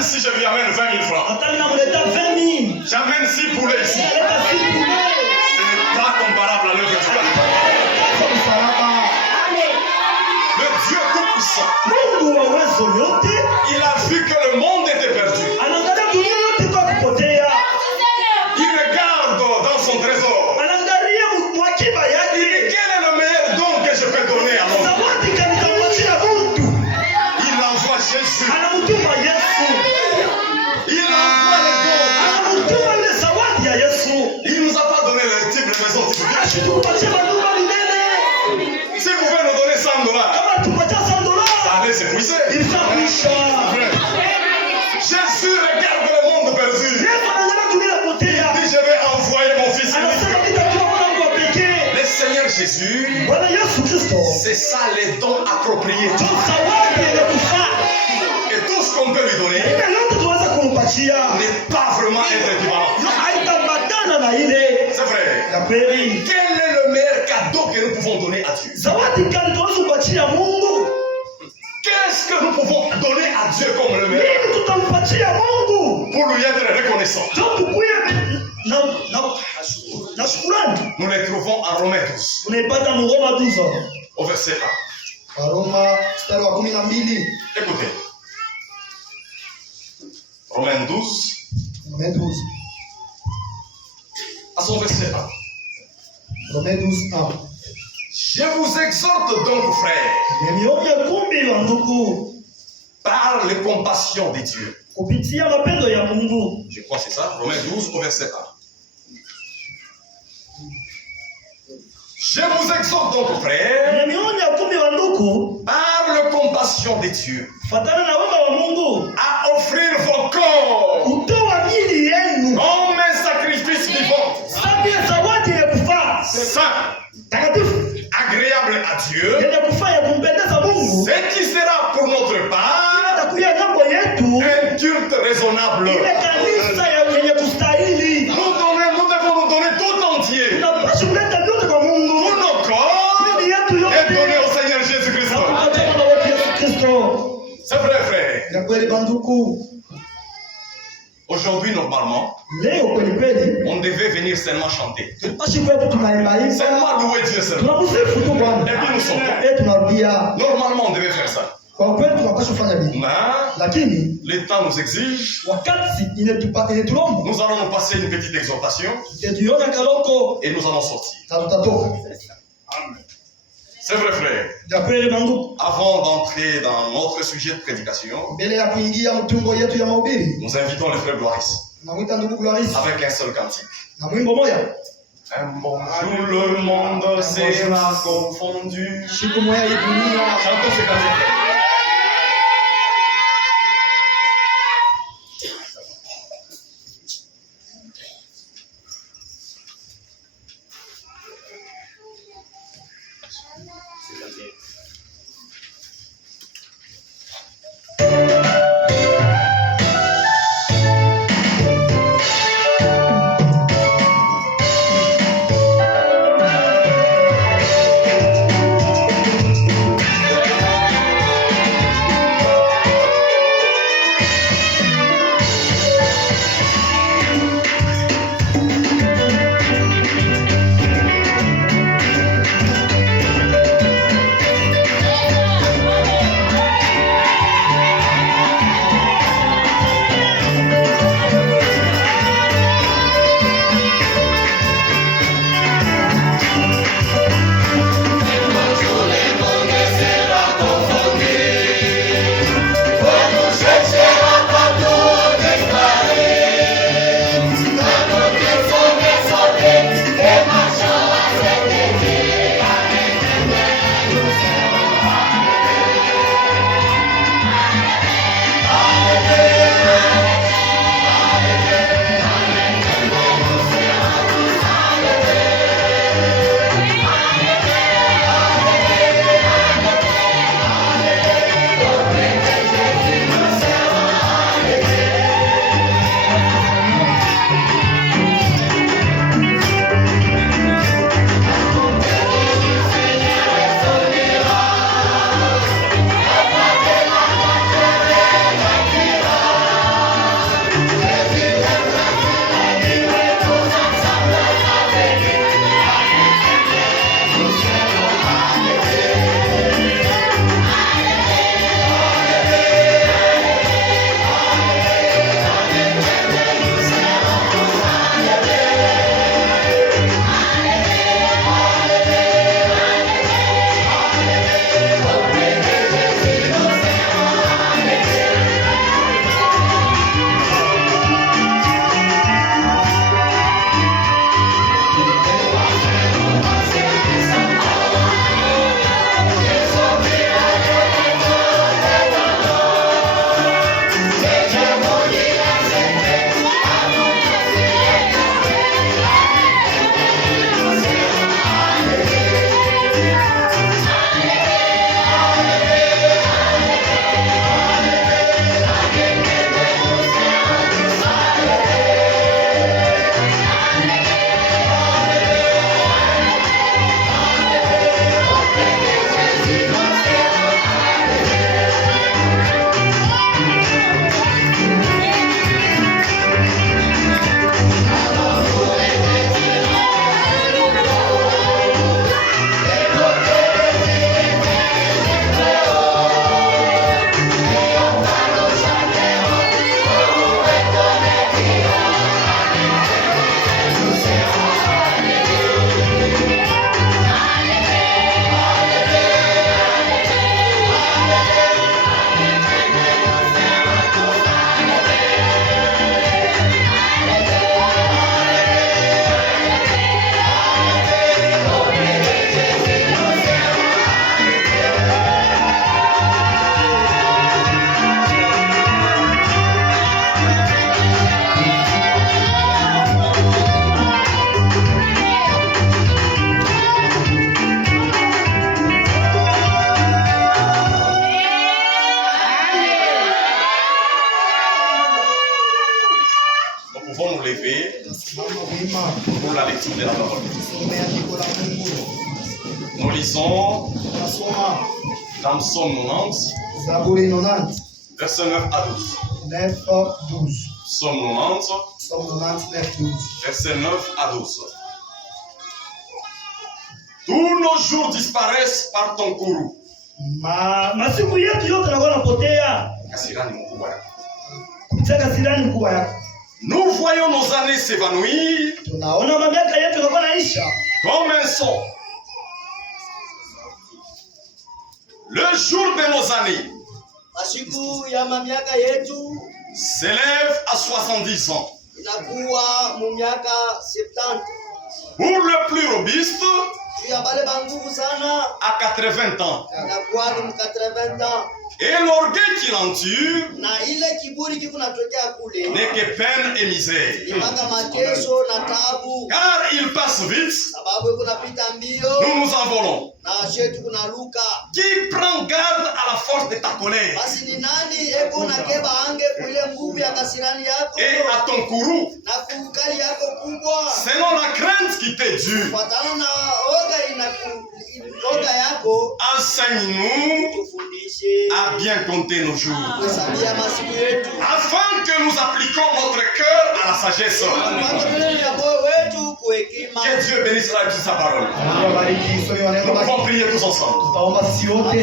Même si je lui amène 20 000 francs. hata ninakuleta 20 000. J'amène 6 poulets ici. Naleta 6 poulets. Ce n'est pas comparable à l'œuvre du Père. Kwa msalaba. Le Dieu tout-puissant. Mungu wa uwezo yote. Il a vu que le monde était perdu. Anaangalia dunia yote kwa kupotea. Il regarde dans son trésor. Anaangalia mwakiba Il yake. dit, quel est le meilleur don que je peux donner à l'homme? Zawadi gani nitampatia mtu? Il envoie Jésus. Anamtuma Yesu. Il envoie les dons. Anamtuma ile zawadi ya Yesu. Il ne nous a pas donné le type de maison type. Asitupatie maduka milele. Si vous pouvez nous donner 100 dollars, Kama tupatia $100. ça allait s'épuiser. Ilisakwisha. Jésus regarde le monde perdu. Yesu anaangalia dunia inapotea. Il dit, je vais envoyer mon fils Anasema unique. nitatuma mwanangu wa pekee. Le Seigneur Jésus, Bwana Yesu Kristo. c'est ça les dons appropriés. Ndio zawadi yenye kufaa. Et tout ce qu'on peut lui donner Ile yote tunaweza kumpatia. n'est pas vraiment être équivalent. Haitabatana na ile C'est vrai. ya kweli. Quel est le meilleur cadeau que nous pouvons donner à Dieu? Zawadi gani tunaweza kumpatia Mungu? Qu'est-ce que nous pouvons donner à Dieu comme le meilleur Nini tutampatia Mungu? pour lui être reconnaissant? Ndio tukuye na shukrani. Nous les trouvons en Romains 12, Unaipata mu Roma 12. au verset 1. Roma mstari wa 12. Écoutez. Romains 12, Romains 12. à son verset 1. Romains 12, 1. Je vous exhorte donc, frères, Nimionya kumbi wa ndugu par les compassions de Dieu. kupitia mapendo ya Mungu. Je crois que c'est ça, Romains 12 au verset 1. Je vous exhorte donc, frères, Nimionya kumbi wa ndugu par les compassions de Dieu, fatana na wema wa Mungu à offrir vos corps kutoa miili yenu comme un sacrifice vivant, sabi ya zawadi ya kufaa saint, takatifu agréable à Dieu, yenye kufaa ya kumpendeza Mungu, ce qui sera pour notre part atakuya ngambo yetu un culte raisonnable. ile kanisa ya yenye kustahili. Nous devons nous donner tout entier. Tunapaswa kuleta vyote kwa Mungu, Tout nos corps miili yetu est donné yote au Seigneur Jésus-Christ. na kupatia Bwana wetu Yesu Kristo. C'est vrai, frère. Ya kweli banduku, Aujourd'hui, normalement, leo kweli kweli on devait venir seulement chanter. basi kwetu tunaimbaimba, Seulement louer Dieu seulement. tunamsifu tu Bwana, Et puis nous sortons. tunarudia. Normalement, on devait faire ça. Kwa kweli tunapaswa kufanya hivi, Mais lakini le temps nous exige. wakati inetulomba Nous allons nous passer une petite exhortation tuiona kaloko et nous allons sortir. na tutatoka. C'est vrai, frère. Ya kweli banduku, Avant d'entrer dans notre sujet de prédication, mbele ya kuingia mtungo yetu ya mahubiri, nous invitons le frère Gloris namwita ndugu Gloris avec un seul cantique. na mwimbo moja. Un bon jour, le monde sera confondu. Siku moja hii dunia Chantons ce cantique. nous lever Simama wima. pour la lecture de la parole. Tusome andiko la Mungu. Nous lisons Tunasoma dans Psaume 90, Zaburi 90, versets 9 à 12. 9, 12. Psaume 90, Psaume 90, 9, 12. versets 9 à 12. Tous nos jours disparaissent par ton courroux. Masiku yetu yote yanakuwa yanapotea Kasirani mkubwa yako. kupitia kasirani mkubwa yako. Nous voyons nos années s'évanouir Tunaona Ona miaka yetu yanakuwa naisha comme un son. Le jour de nos années Masiku ya miaka yetu s'élève à 70 ans. inakuwa mu miaka 70. Pour le plus robuste, Ya bale banguvu sana à 80 ans. inakuwa ni 80 ans. Et l'orgueil qui l'entue Na ile kiburi kiku natokea kule n'est que peine et misère. mpaka mateso na taabu, Car il passe vite, sababu kunapita mbio nous nous envolons. na shetu kunaruka. Qui prend garde à la force de ta colère Basi ni nani eko na keba ange kuile nguvu ya kasirani yako et à ton courroux, na kukali yako kubwa, selon la crainte qui t'est due? kufuatana na oga yako. Enseigne-nous Tufundishe à bien compter nos jours, kuhesabia masiku yetu afin que nous appliquions notre cœur à la sagesse. mpaka tutumia moyo wetu kuhekima. Que Dieu bénisse la vie de sa parole. Mungu abariki sote Nous waneno pouvons basi. prier tous ensemble. Tutaomba sisi wote.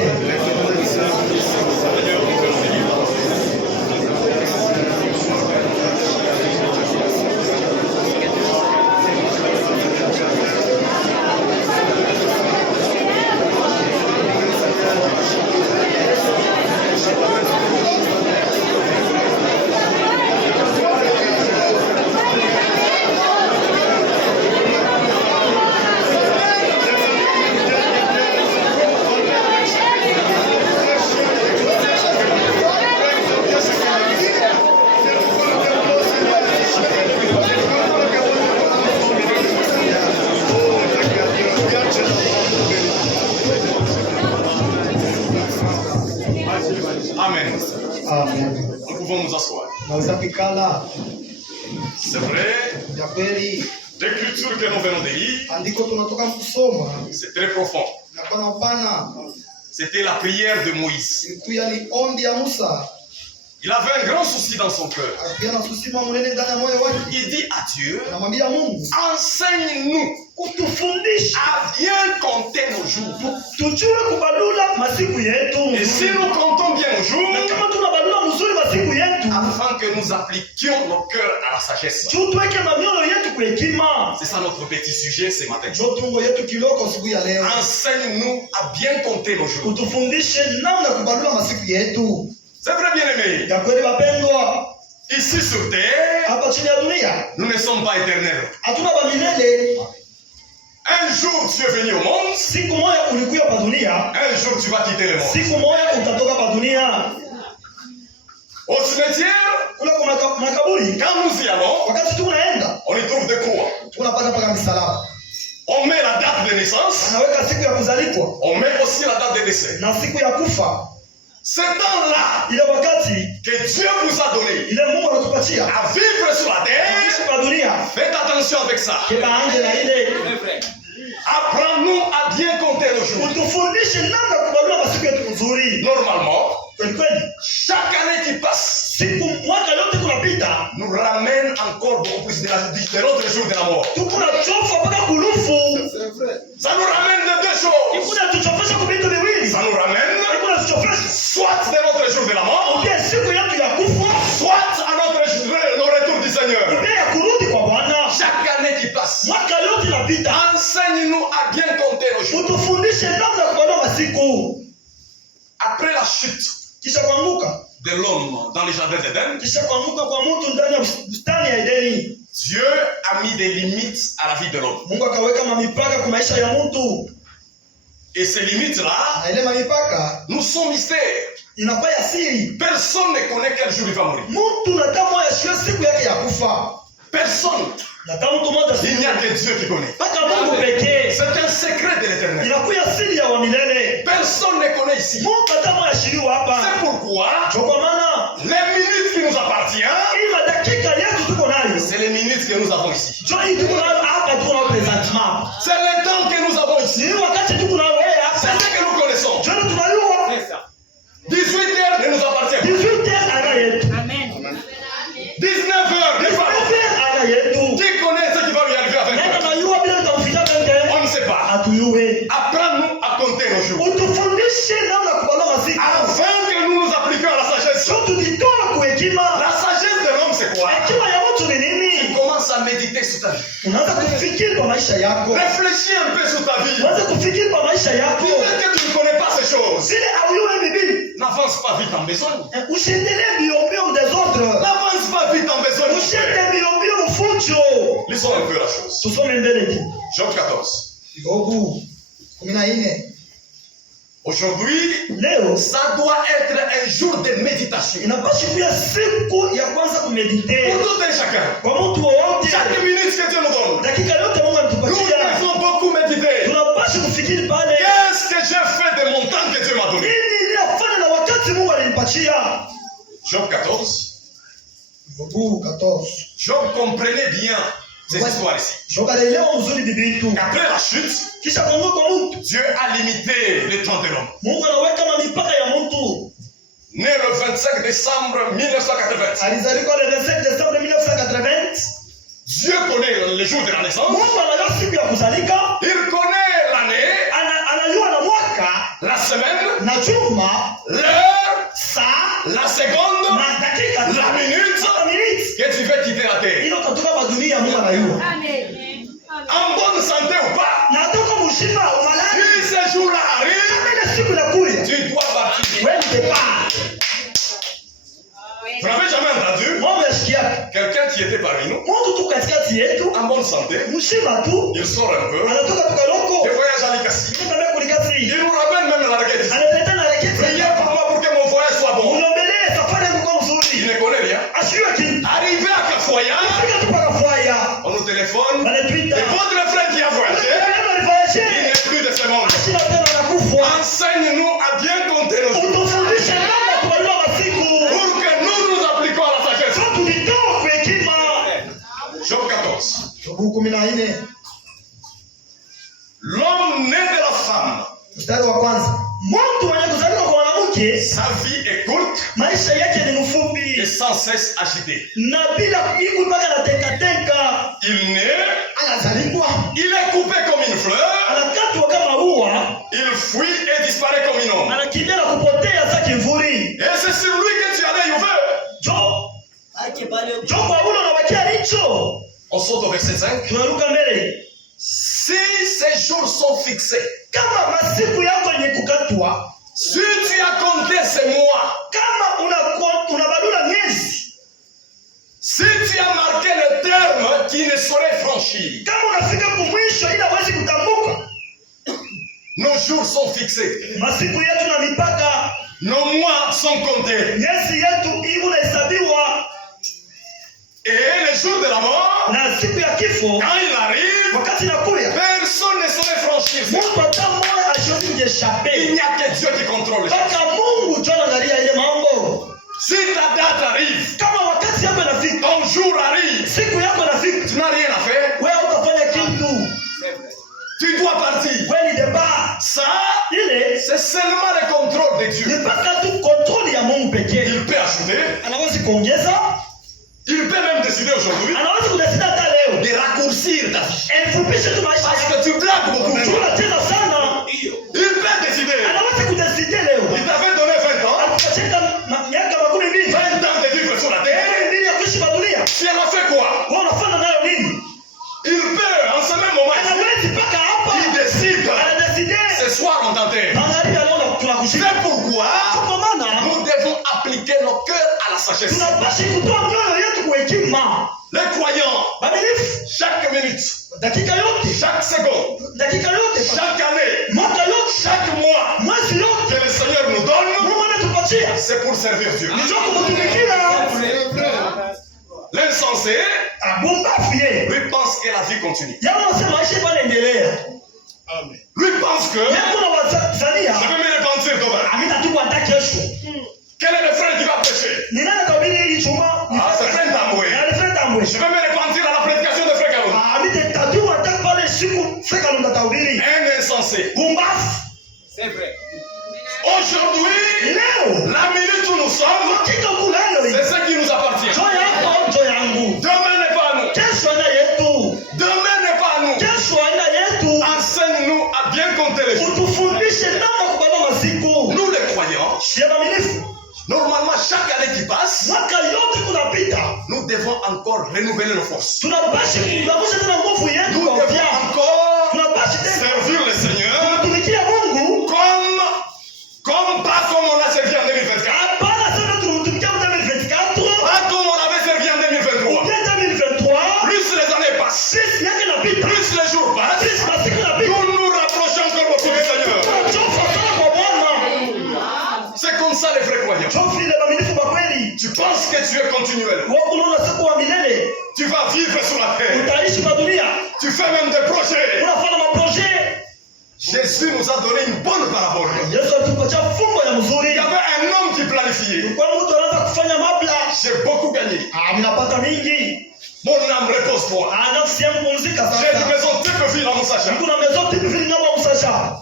Amen. Amen. Nous pouvons nous asseoir. Naweza kukala. C'est vrai, Ya kweli l'écriture que nous venons de lire, andiko tunatoka kusoma c'est très profond. na kwa pana C'était la prière de Moïse. ilikuwa ni ombi ya Musa. Il avait un grand souci dans son cœur. Akiwa na susima mnene ndani ya moyo wake. Il dit à Dieu, Anamwambia Mungu, enseigne-nous utufundishe à bien compter nos jours. tujue kubadula masiku yetu Et si nous comptons bien nos na jours, kama tunabadula mzuri masiku yetu afin que nous appliquions nos cœurs à la sagesse. juu tuweke na mioyo yetu kuhekima. C'est ça notre petit sujet ce matin. njoo tungo yetu kiloko siku ya leo. Enseigne-nous à bien compter nos jours. Utufundishe namna Kubadula masiku yetu. C'est vrai, bien-aimé. ya kweli wapendwa. Ici sur terre, Hapa chini ya dunia nous ne sommes pas éternels. hatuna bamilele. Un jour, tu es venu au monde. Siku moja ulikuja pa dunia, Un jour, tu vas quitter le monde. siku moja utatoka pa dunia. Au cimetière, Kula kwa makaburi, quand nous y allons, wakati tunaenda on y trouve des croix. Tunapata paka misalaba. On met la date de naissance. anaweka siku ya kuzaliwa On met aussi la date de décès. na siku ya kufa. Ce temps-là Ile wakati que Dieu vous a donné ile Mungu anatupatia à vivre sur la terre, kuishi pa dunia, faites attention avec ça. kila anje na ile Apprends-nous à bien compter nos jours. utufundishe namna ya kubadula masiku yetu mzuri. Normalement, Kweli kweli, chaque année qui passe siku mwaka yote kunapita, nous ramène encore beaucoup plus de l'autre jour de la mort. tuko na chofa mpaka kulufu. Ça nous ramène de deux choses. Ikuna tuchofesha kwa vitu viwili, Ça nous ramène ikuna tuchofesha soit de notre jour de la mort, ukia siku yetu ya kufa, soit à le retour du Seigneur. ukia ya kurudi kwa Bwana. Chaque année qui passe, Mwaka yote inapita, enseigne-nous à bien compter nos jours. utufundishe namna ya kubadula masiku. Après la chute Kisha kuanguka, de l'homme dans le jardin d'Éden, kisha kuanguka kwa mtu ndani ya bustani ya Edeni, Dieu a mis des limites à la vie de l'homme. Mungu akaweka mamipaka kwa maisha ya mtu. Et ces limites-là Na ile mamipaka nous sont mystères. Inakuwa ya siri. Personne ne connaît quel jour il va mourir. Mtu na kama ya shio siku yake ya kufa. Personne. Na kama mtu mmoja Il siku n'y a que Dieu qui connaît. mpaka Mungu pekee. C'est un secret de l'éternel. Inakuwa siri ya wa milele. Personne ne connaît ici. Mungu kama ya shio hapa. C'est pourquoi Kwa maana les minutes qui nous appartiennent, hii madakika yetu tuko nayo. c'est les minutes que nous avons ici. Njoo hii tuko nayo hapa tuko nayo presentement. C'est le temps que nous avons ici. Ni wakati tuko nayo C'est hapa. ce que nous connaissons. Njoo tunayua. 18 heures ne nous appartient pas. 18 ana yetu. 19 heures ne nous appartient pas. Ana yetu. Qui connaît ce qui va lui arriver avec Nenda nous? tunayua bila tutamfika mbele. On ne sait pas. Atuyue. Apprends-nous à compter nos jours. Utufundishe namna kubala masiku. Afin que nous nous appliquions à la sagesse. Sio tujitoa kuhekima. La sagesse de l'homme, c'est quoi? Hekima ya mtu ni Tu nini? commences à méditer sur ta vie. Unaanza kufikiri kwa maisha yako. Réfléchis un peu sur ta vie. Unaanza kufikiri kwa maisha yako. Peut-être que tu ne connais pas ces choses. Zile auyue bibi. N'avance pas vite en besogne. Usiendelee mbio au désordre. N'avance pas vite en besogne. Usiende mbio mfujo. Lisons un peu la chose. Tusome mbele tu. Job 14. Yobu 14. Aujourd'hui, Leo ça doit être un jour de méditation. inapaswa kuwa siku ya kwanza kumeditate. Pour tout un chacun. Kwa mtu wowote. Chaque minute que Dieu nous donne. Dakika yote Mungu Nous anatupatia. devons beaucoup méditer. Tunapaswa kufikiri pale. Qu'est-ce que j'ai fait de mon temps que Dieu m'a donné? Nini ninafanya na wakati Mungu alinipatia? Job 14. Yobu 14. Job comprenait bien ces histoires ici. Job alielewa mzuri bibi yetu. Après la chute, Kisha kuanguka kwa mtu, Dieu a limité le temps de l'homme. Mungu anaweka mipaka ya mtu. Né le 25 décembre 1980. Alizaliwa le 25 Desemba 1980. Dieu connaît le jour de la naissance. Mungu anajua siku ya kuzalika. Il connaît l'année, Anajua na mwaka, la semaine, na juma, l'heure, saa, la seconde, na dakika, la minute na minute. que tu veux quitter la terre. Ilo katoka madunia Mungu anajua. En bonne santé ou pas, Na toka mshima wa malali. si ce jour-là arrive, Ile siku inakuja. tu dois partir. Wewe depart. Vous n'avez jamais entendu Mungu yashikia. quelqu'un qui était parmi nous, Mungu tu katikati yetu, en bonne santé, mshima tu, il sort un peu, anatoka toka loko. il voyage à l'Ikassi. Ndio kulikasi. Il nous ramène même la raquette. Analeta na raketi. Priez pour moi pour que mon voyage soit bon. Unaombelea safari yako Il mzuri. ne connaît rien. Asiwe kitu. Arrivé à Kafoya, Fika tu paka fire. on nous téléphone. Bale Et Twitter. votre frère qui a voyagé, il n'est plus de ce monde. Sina tena na kufa. Enseigne-nous à bien compter nos jours Utufundishe namna kuelewa masiku. pour que nous nous appliquions à la sagesse. Sio tulitoa kwa hekima. Job 14. Yobu 14. L'homme né de la femme, Mstari wa kwanza. Mtu mwenye kuzaliwa kwa mwanamke, sa vie est courte maisha yake ni et mfupi. sans cesse agitée. Na bila kuiku mpaka na teka. Il naît, Anazaliwa. il est coupé comme une fleur, Anakatwa kama ua. il fuit et disparaît comme une ombre. Anakimbia na kupotea za kivuli. Et c'est sur lui que tu as l'œil ouvert. Job Paulo anabakia hicho. On saute au verset 5. Tunaruka mbele. Si ces jours sont fixés, Kama masiku yako yenye kukatwa, si tu as compté ces mois, kama unabadula miezi, si tu as marqué le terme qui ne saurait franchir, kama unafika kumwisho ila huwezi kutambuka, nos jours sont fixés, masiku yetu na mipaka, nos mois sont comptés. miezi yetu iko inahesabiwa, Et le jour de la mort, na siku ya kifo quand il arrive, wakati inakuya, personne ne saurait franchir. mtu hata mmoja asiwezi Il kujishape. n'y a que Dieu qui contrôle les choses. Mpaka Mungu ndio anaangalia ile mambo. Si ta date arrive, Kama wakati yako inafika, ton jour arrive, siku yako inafika, tu n'as rien à faire, wewe utafanya kitu, tu dois partir. wewe ni deba. Ça, Ile c'est seulement le contrôle de ni Dieu. mpaka tu kontroli ya Mungu pekee. Il peut ajouter, Anaweza kuongeza, il peut même décider aujourd'hui anaweza kudesida hata leo. de raccourcir ta vie. Fupishe tu maisha Parce yako. que tu blagues beaucoup. Tunacheza sana. Il peut décider. Anaweza kudeside leo. Il t'avait donné 20 ans, Akacheka miaka 20. 20 ans de vivre sur la terre. Mbili ya kuishi dunia. Si elle a fait quoi? Wewe unafanya nayo nini? Il peut, en ce même moment, Anaweza mpaka hapa. il décide. Anadeside. Ce soir, on t'enterre. Angalia leo tunakushika. C'est pourquoi Kwa maana nous devons appliquer nos cœurs à la sagesse. tunapaswa kutoa mioyo yetu kwa hekima. Les croyants, Badilifu. chaque minute, Dakika yote. chaque seconde, Dakika yote. chaque année, Mwaka yote. chaque mois Mwezi yote. que le Seigneur nous donne, Mungu anatupatia. c'est pour servir Dieu. Ni njoo kumtumikia. L'insensé, Abumbafi. lui pense que la vie continue. Yaani unasema maisha bado endelea. Lui pense que Yaani kuna wazania je vais me repentir demain. amitatubu hata kesho. Quel est le frère qui va prêcher? Ni nani atabiri hii chuma? Ah, c'est frère Tamboué. Ni frère Tambwe. Je vais me repentir à la prédication. siku fika ndo tahubiri. un insensé. Bumbafu. C'est vrai. Aujourd'hui, Leo la minute où nous sommes, kiko kulalo. c'est ce qui nous appartient. Jo yako jo yangu. Demain n'est pas à nous. Kesho na yetu. Demain n'est pas à nous. Kesho na yetu. Enseigne-nous à bien compter les jours. Utufundishe namna kubaba masiku. Nous les croyants, Shia maminifu. normalement chaque année qui passe, Mwaka yote kunapita. nous devons encore renouveler nos forces. Tunapasha kubamusha tena nguvu yetu Nous kwa devons upya. encore Tunapasha tena servir le Seigneur kumtumikia Mungu. pas comme on a servi en 2024. Hapana sana tunamtumikia mu 2024. Pas comme on avait servi en 2023. Ukia 2023. Plus les années passent, Sisi yake napita. plus les jours passent, Sisi masiku napita. nous nous rapprochons encore beaucoup du Seigneur. Tunachoka sana kwa Bwana. C'est comme ça les vrais croyants. Jo vile maminifu kwa kweli. Tu penses que tu es continuel. Wao unaona siku wa milele. Tu vas vivre sur la terre. Utaishi kwa dunia. Tu fais même des projets. Unafanya maprojet. Jésus nous a donné une bonne parabole. Yesu alitupatia fumbo ya Il mzuri. y avait un homme qui planifiait. Kwa mtu anaweza kufanya mabla. J'ai beaucoup gagné. Ninapata mingi. Mon âme repose-toi. Nafsi yangu pumzika J'ai une sasa. maison type ville à Moussasha. Kuna mezo tipi vile ngaba Musasha.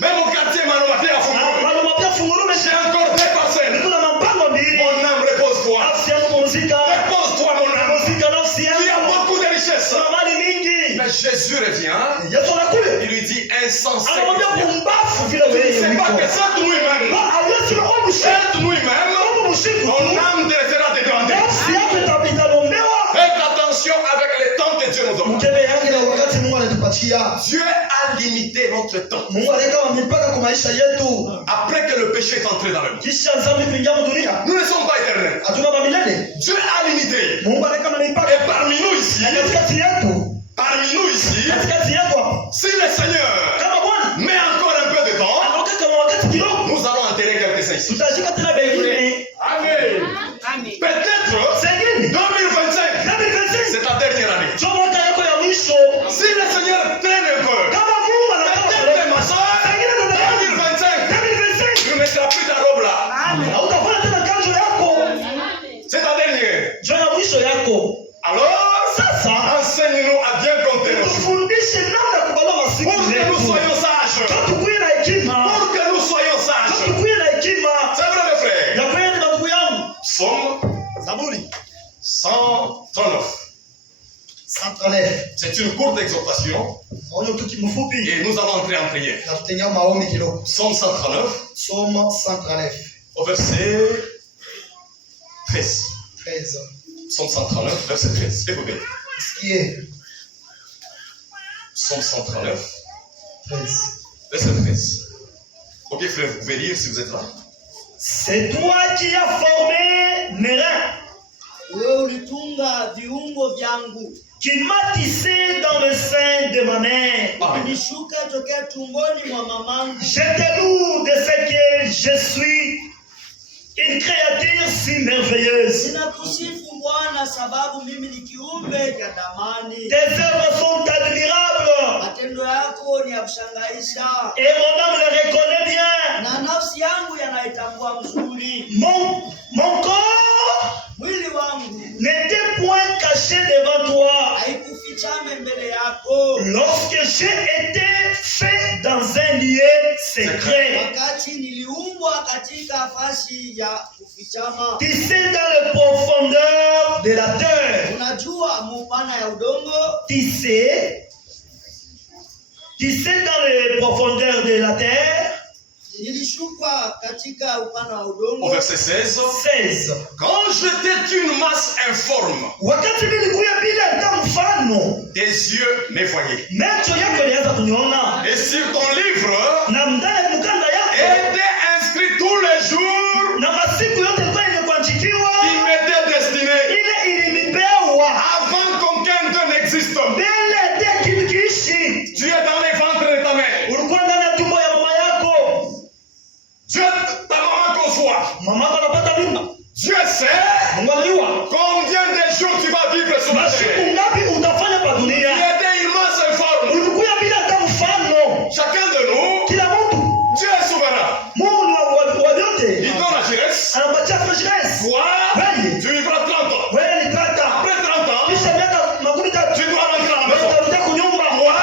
Même au quartier Manomaté à Fongolo. Mama mapia fungurume. J'ai encore des parcelles. Kuna mpango mbili. Mon âme repose-toi. Nafsi yangu pumzika. Repose-toi mon âme. Pumzika nafsi Il y a yangu. beaucoup de richesses. Kuna mali mingi. Mais Jésus revient. Yesu anakuja. Il lui dit insensé. Anamwambia pumbafu vile Tu ne wewe. sais pas que cette nuit même, Hawezi kuomba cette nuit même, ton âme te sera demandée. nafsi yako itapitalombewa. Faites attention avec le temps que Dieu nous donne. Mkebe yake na wakati Mungu anatupatia. Dieu a limité notre temps. Mungu aliweka mipaka kwa maisha yetu. Après que le péché est entré dans le monde. Kisha dhambi kuingia dunia. Nous ne sommes pas éternels. Hatuna mamilele. Dieu a limité. Mungu aliweka mipaka. Et parmi nous ici, Katikati yetu. Katikati yetu hapa. si le Seigneur Kama Bwana met encore un peu de temps, anaoka kama wakati kidogo. nous allons enterrer quelques-uns ici. Tutashika tena bengine. Amen. Peut-être Sengine. 2025, 2026. c'est ta dernière année. Jo mwaka yako ya mwisho. Si le Seigneur traîne un peu, Kama Mungu anataka peut-être ma soeur, Sengine ndo 2025, 2026. tu ne mettras plus ta robe là. Hautafanya tena kanjo yako. C'est ta dernière. Jo ya mwisho yako. Alors, Sasa enseigne-nous à bien compter nos jours. tufundishe namna ya kubala masiku Pour que nous yetu. soyons sages. Tukuwe na hekima. Pour que nous soyons sages. Tukuwe na hekima. C'est vrai, mes frères. Ya kweli ndugu yangu. Psaume Zaburi 139. 139. C'est une courte exhortation Onyo tu kimfupi. et nous allons entrer en prière. Na tutengea maombi kidogo. Psaume 139 Somo 139. au verset 13. 13. Psaume 139, verset 13. Écoutez. Sikie. Psaume 139, 13. verset 13. Ok, frère, vous pouvez lire si vous êtes là. C'est toi qui as formé mes reins, Wewe ulitunga viungo vyangu. qui m'as tissé dans le sein de ma mère. Amen. Ulishuka tokea tumboni mwa mamangu. Je te loue de ce que je suis, une créature si merveilleuse. Ninakusifu Bwana sababu mimi ni kiumbe cha damani. Tes œuvres sont admirables Matendo yako ni ya kushangaisha. et mon âme le reconnaît bien. Na nafsi yangu yanaitambua mzuri. Mon corps Mwili wangu n'était point caché devant toi haikufichame mbele yako. lorsque j'ai été fait dans un lieu secret. Wakati niliumbwa katika nafasi ya kufichama. Tissé dans les profondeurs de la terre. Unajua mupana ya udongo. Tissé dans les profondeurs de la terre. Nilishuka katika upana wa Au udongo. verset 16. 16. Quand j'étais une masse informe, Wakati nilikuwa bila hata mfano, tes yeux me voyaient. macho yako yalianza kuniona, Et sur ton livre na ndani ya mkanda yako étaient inscrits tous les jours na masiku yote ilikuwa imekuandikiwa, qui m'étaient destinés ile ilinipewa avant qu'aucun d'eux n'existe. mbele ya kitu kiishi. Tu es dans les ventres de ta mère. Ulikuwa ndani ya tumbo ya mama yako, Dieu, ta maman conçoit. mama yako anapata mimba. Dieu sait Mungu anajua combien de jours tu vas vivre sur la masiku terre. ngapi utafanya pa Tu dunia. étais une masse informe. Ulikuwa bila hata mfano. Chacun de nous, Kila mtu, Dieu est souverain. Mungu ni wa vyote, Il donne la jeunesse. anapatia freshesse. Toi, Wewe tu vivras 30 ans. wewe ni tata, Après 30 ans, kisha miaka makumi tatu tu dois rentrer à la wewe maison. utarudia kunyumba. Toi,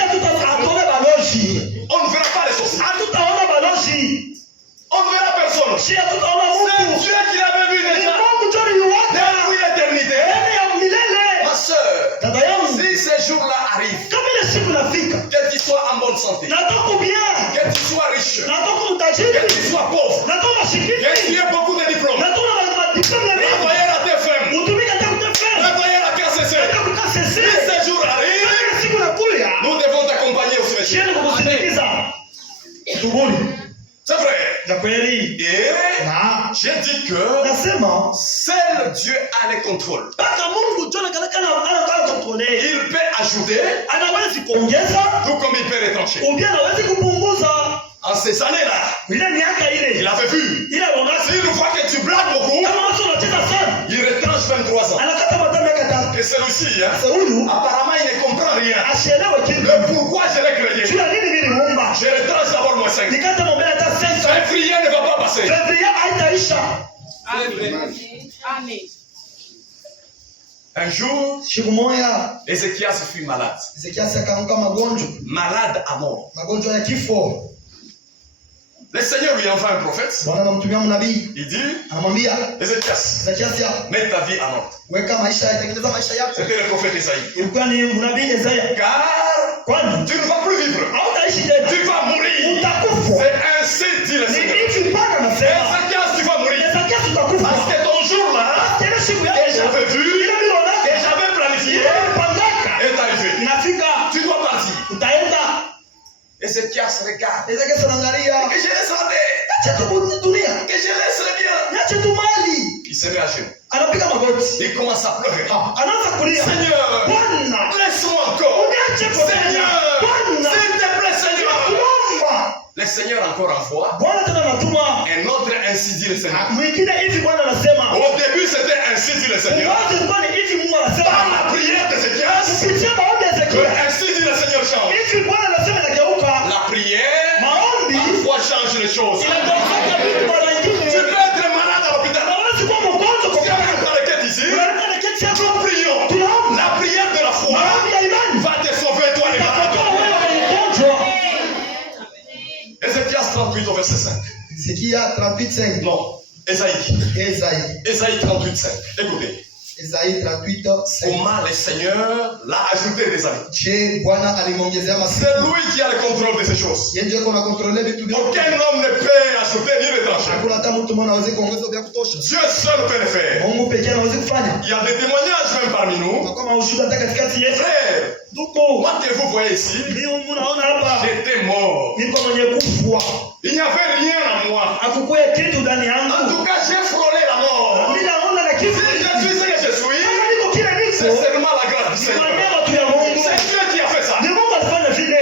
On ne verra pas les sorciers. hatutaona balozi, On ne verra personne. si hatutaona C'est Mungu. Dieu qui l'avait vu Ni déjà. Mungu ndio aliuweka Depuis l'éternité. ndani ya milele. Ma soeur, Dada yangu, si ces jours-là arrivent, kama ile siku nafika, que tu sois en bonne santé, natoka bien, que tu sois riche, natoka que mtajiri, tu sois pauvre, natoka que tu masikini, aies beaucoup de diplômes, natoka madiploma ya mingi, travailler à tes femmes, utumike hata kutafeli, travailler à KCC. hata kukasese. Si ces jours arrivent, Ile siku nakuya, nous devons t'accompagner au cimetière. sieni kukusindikiza. Tubuni. C'est vrai. Na kweli. Et Na j'ai dit que nasema seul Dieu a les contrôles. mpaka Mungu tu anataka kontrole. Il peut ajouter, Anawezi kuongeza tout comme il peut retrancher. ou bien anawezi kupunguza. En ces années-là, Ile miaka il ile. avait vu. Ile wakati S'il voit que tu blagues beaucoup, kama watu wanacheza sana, il retranche 23 ans. anakata mata miaka tatu. Et celui-ci, hein, Sasa huyu apparemment, il ne comprend rien. asielewe kitu. Le pourquoi je l'ai créé. Jua nini nilimuumba? Je retranche d'abord moins 5. Nikata mbele hata sensa. Février ne va pas passer. Februari haitaisha. Amen. Un jour, Siku moja Ézéchias fut malade. Ezekiasi akaanguka magonjwa, Malade à mort. magonjwa ya kifo. Le Seigneur lui envoie un prophète. Bwana anamtumia mnabii, Il dit, anamwambia Ézéchias, Ezekiasi, mets ta vie en ordre. weka maisha, tengeneza maisha yako. C'était le prophète Isaïe. Ilikuwa ni mnabii Isaya. Car Kwani tu ne vas plus vivre. hautaishi tena. Tu vas mourir. Utakufa. C'est ainsi dit le Ni Seigneur. hivi Bwana anasema. Ézéchias, tu vas mourir. Ezekiasi utakufa. Parce que ton jour là, Tena siku que yako. j'avais vu, Ile miliona. que j'avais planifié, Ile mpangaka. est arrivé. Inafika. Tu dois partir. Utaenda. Ézéchias regarde. Ezekiasi anaangalia, Que je laisse la terre. acha tu dunia, Que je laisse le bien. acha tu mali. Il se met à genoux. Anapiga magoti. Il commence à pleurer. Anaanza kulia. Seigneur, Bwana. laisse-moi encore. Uniache kwa Seigneur, Bwana. s'il te plaît, Seigneur. Kuomba. Le Seigneur encore envoie Bwana tena anatuma un autre ainsi dit le Seigneur. mwingine hivi Bwana anasema. Au début, c'était ainsi dit le Seigneur. Mwanzo ilikuwa ni hivi Mungu Par anasema. la prière d'Ézéchias, Kupitia maombi ya que Ezekiel. ainsi dit le Seigneur change. Hivi Bwana anasema inageuka. La prière, Maombi parfois change les choses. inageuka vitu mara Tu nyingine. peux être malade à l'hôpital. Hawezi kuwa mgonjwa Tu kwa as dans le quête ici. Unaenda na keti yako. Prions. Tunaomba. La prière de la foi Maombi ya imani. va te sauver, toi, les Itakutoa wewe malades. kwenye ugonjwa. Ézéchias 38 au verset 5. Ezekia 38:5. Non, Ésaïe. Esaïe, Ésaïe 38, 5. Écoutez. Esaïe 38:5. Comment le Seigneur l'a ajouté des amis. Je, Bwana alimwongezea masiku. C'est lui qui a le contrôle de ces choses. Yeye ndio kuna kontrole vitu vyote. Aucun homme ne peut ajouter ni retrancher. Hakuna hata mtu mmoja anaweza kuongeza vya kutosha. Dieu seul peut le faire. Mungu pekee anaweza kufanya. Il y a des témoignages même parmi nous. Na kama ushuhuda hata katikati yetu. Frère, Ndugu, moi que vous voyez ici, ndio mnaona hapa. j'étais mort. Niko mwenye kufua. Il n'y avait rien en moi. Hakukuwa kitu ndani En yangu. tout cas, j'ai frôlé la mort. Mimi naona na Si kitu. je suis ce que je suis, Kama niko kile c'est niko. seulement la grâce du Ni kwa Seigneur. neema tu ya Mungu. C'est Dieu qui a fait ça. Ni Mungu alifanya vile.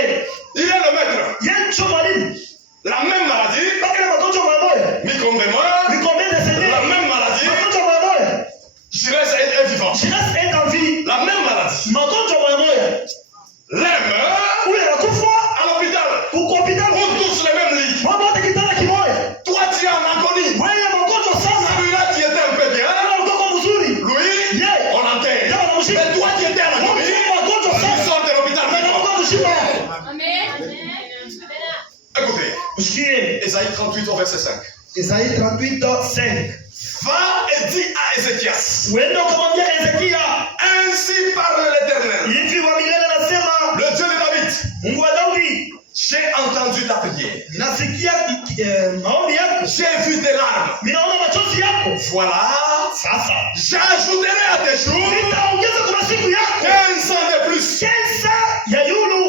Il est le maître. Yeye ndio mwalimu. La même maladie, Mpaka na magonjwa mamoja. mi-condemneur, Nikombe de Seigneur. la même maladie, Magonjwa mamoja. Jires est vivant. Jinasi est en vie. La même maladie. Magonjwa mamoja. L'aime Ule anakufa à l'hôpital. uko hospitali. On tous les mêmes lits. Mama wote kitanda kimoja. Toi, tu es en agonie. Wewe magonjwa sana. Celui-là qui était un peu bien, Kama mtoto mzuri. lui, Yeah. on enterre. Ndio wanamshika. Mais toi qui étais en agonie, Mtu magonjwa tu sana. sors de l'hôpital. Na anakuwa mshika. Écoutez, Msikie. Ésaïe 38 au verset 5. Esaïe 38:5. Va et dis à Ézéchias, Uende ukamwambia Hezekia, ainsi parle l'Éternel, hivi wa milele anasema, le Dieu de David, Mungu wa Daudi, j'ai entendu ta prière, nasikia maombi yako, j'ai vu tes larmes. ninaona machozi yako. Voilà, Sasa j'ajouterai à tes jours nitaongeza kwa siku yako 15 ans de plus. kensa ya yulu.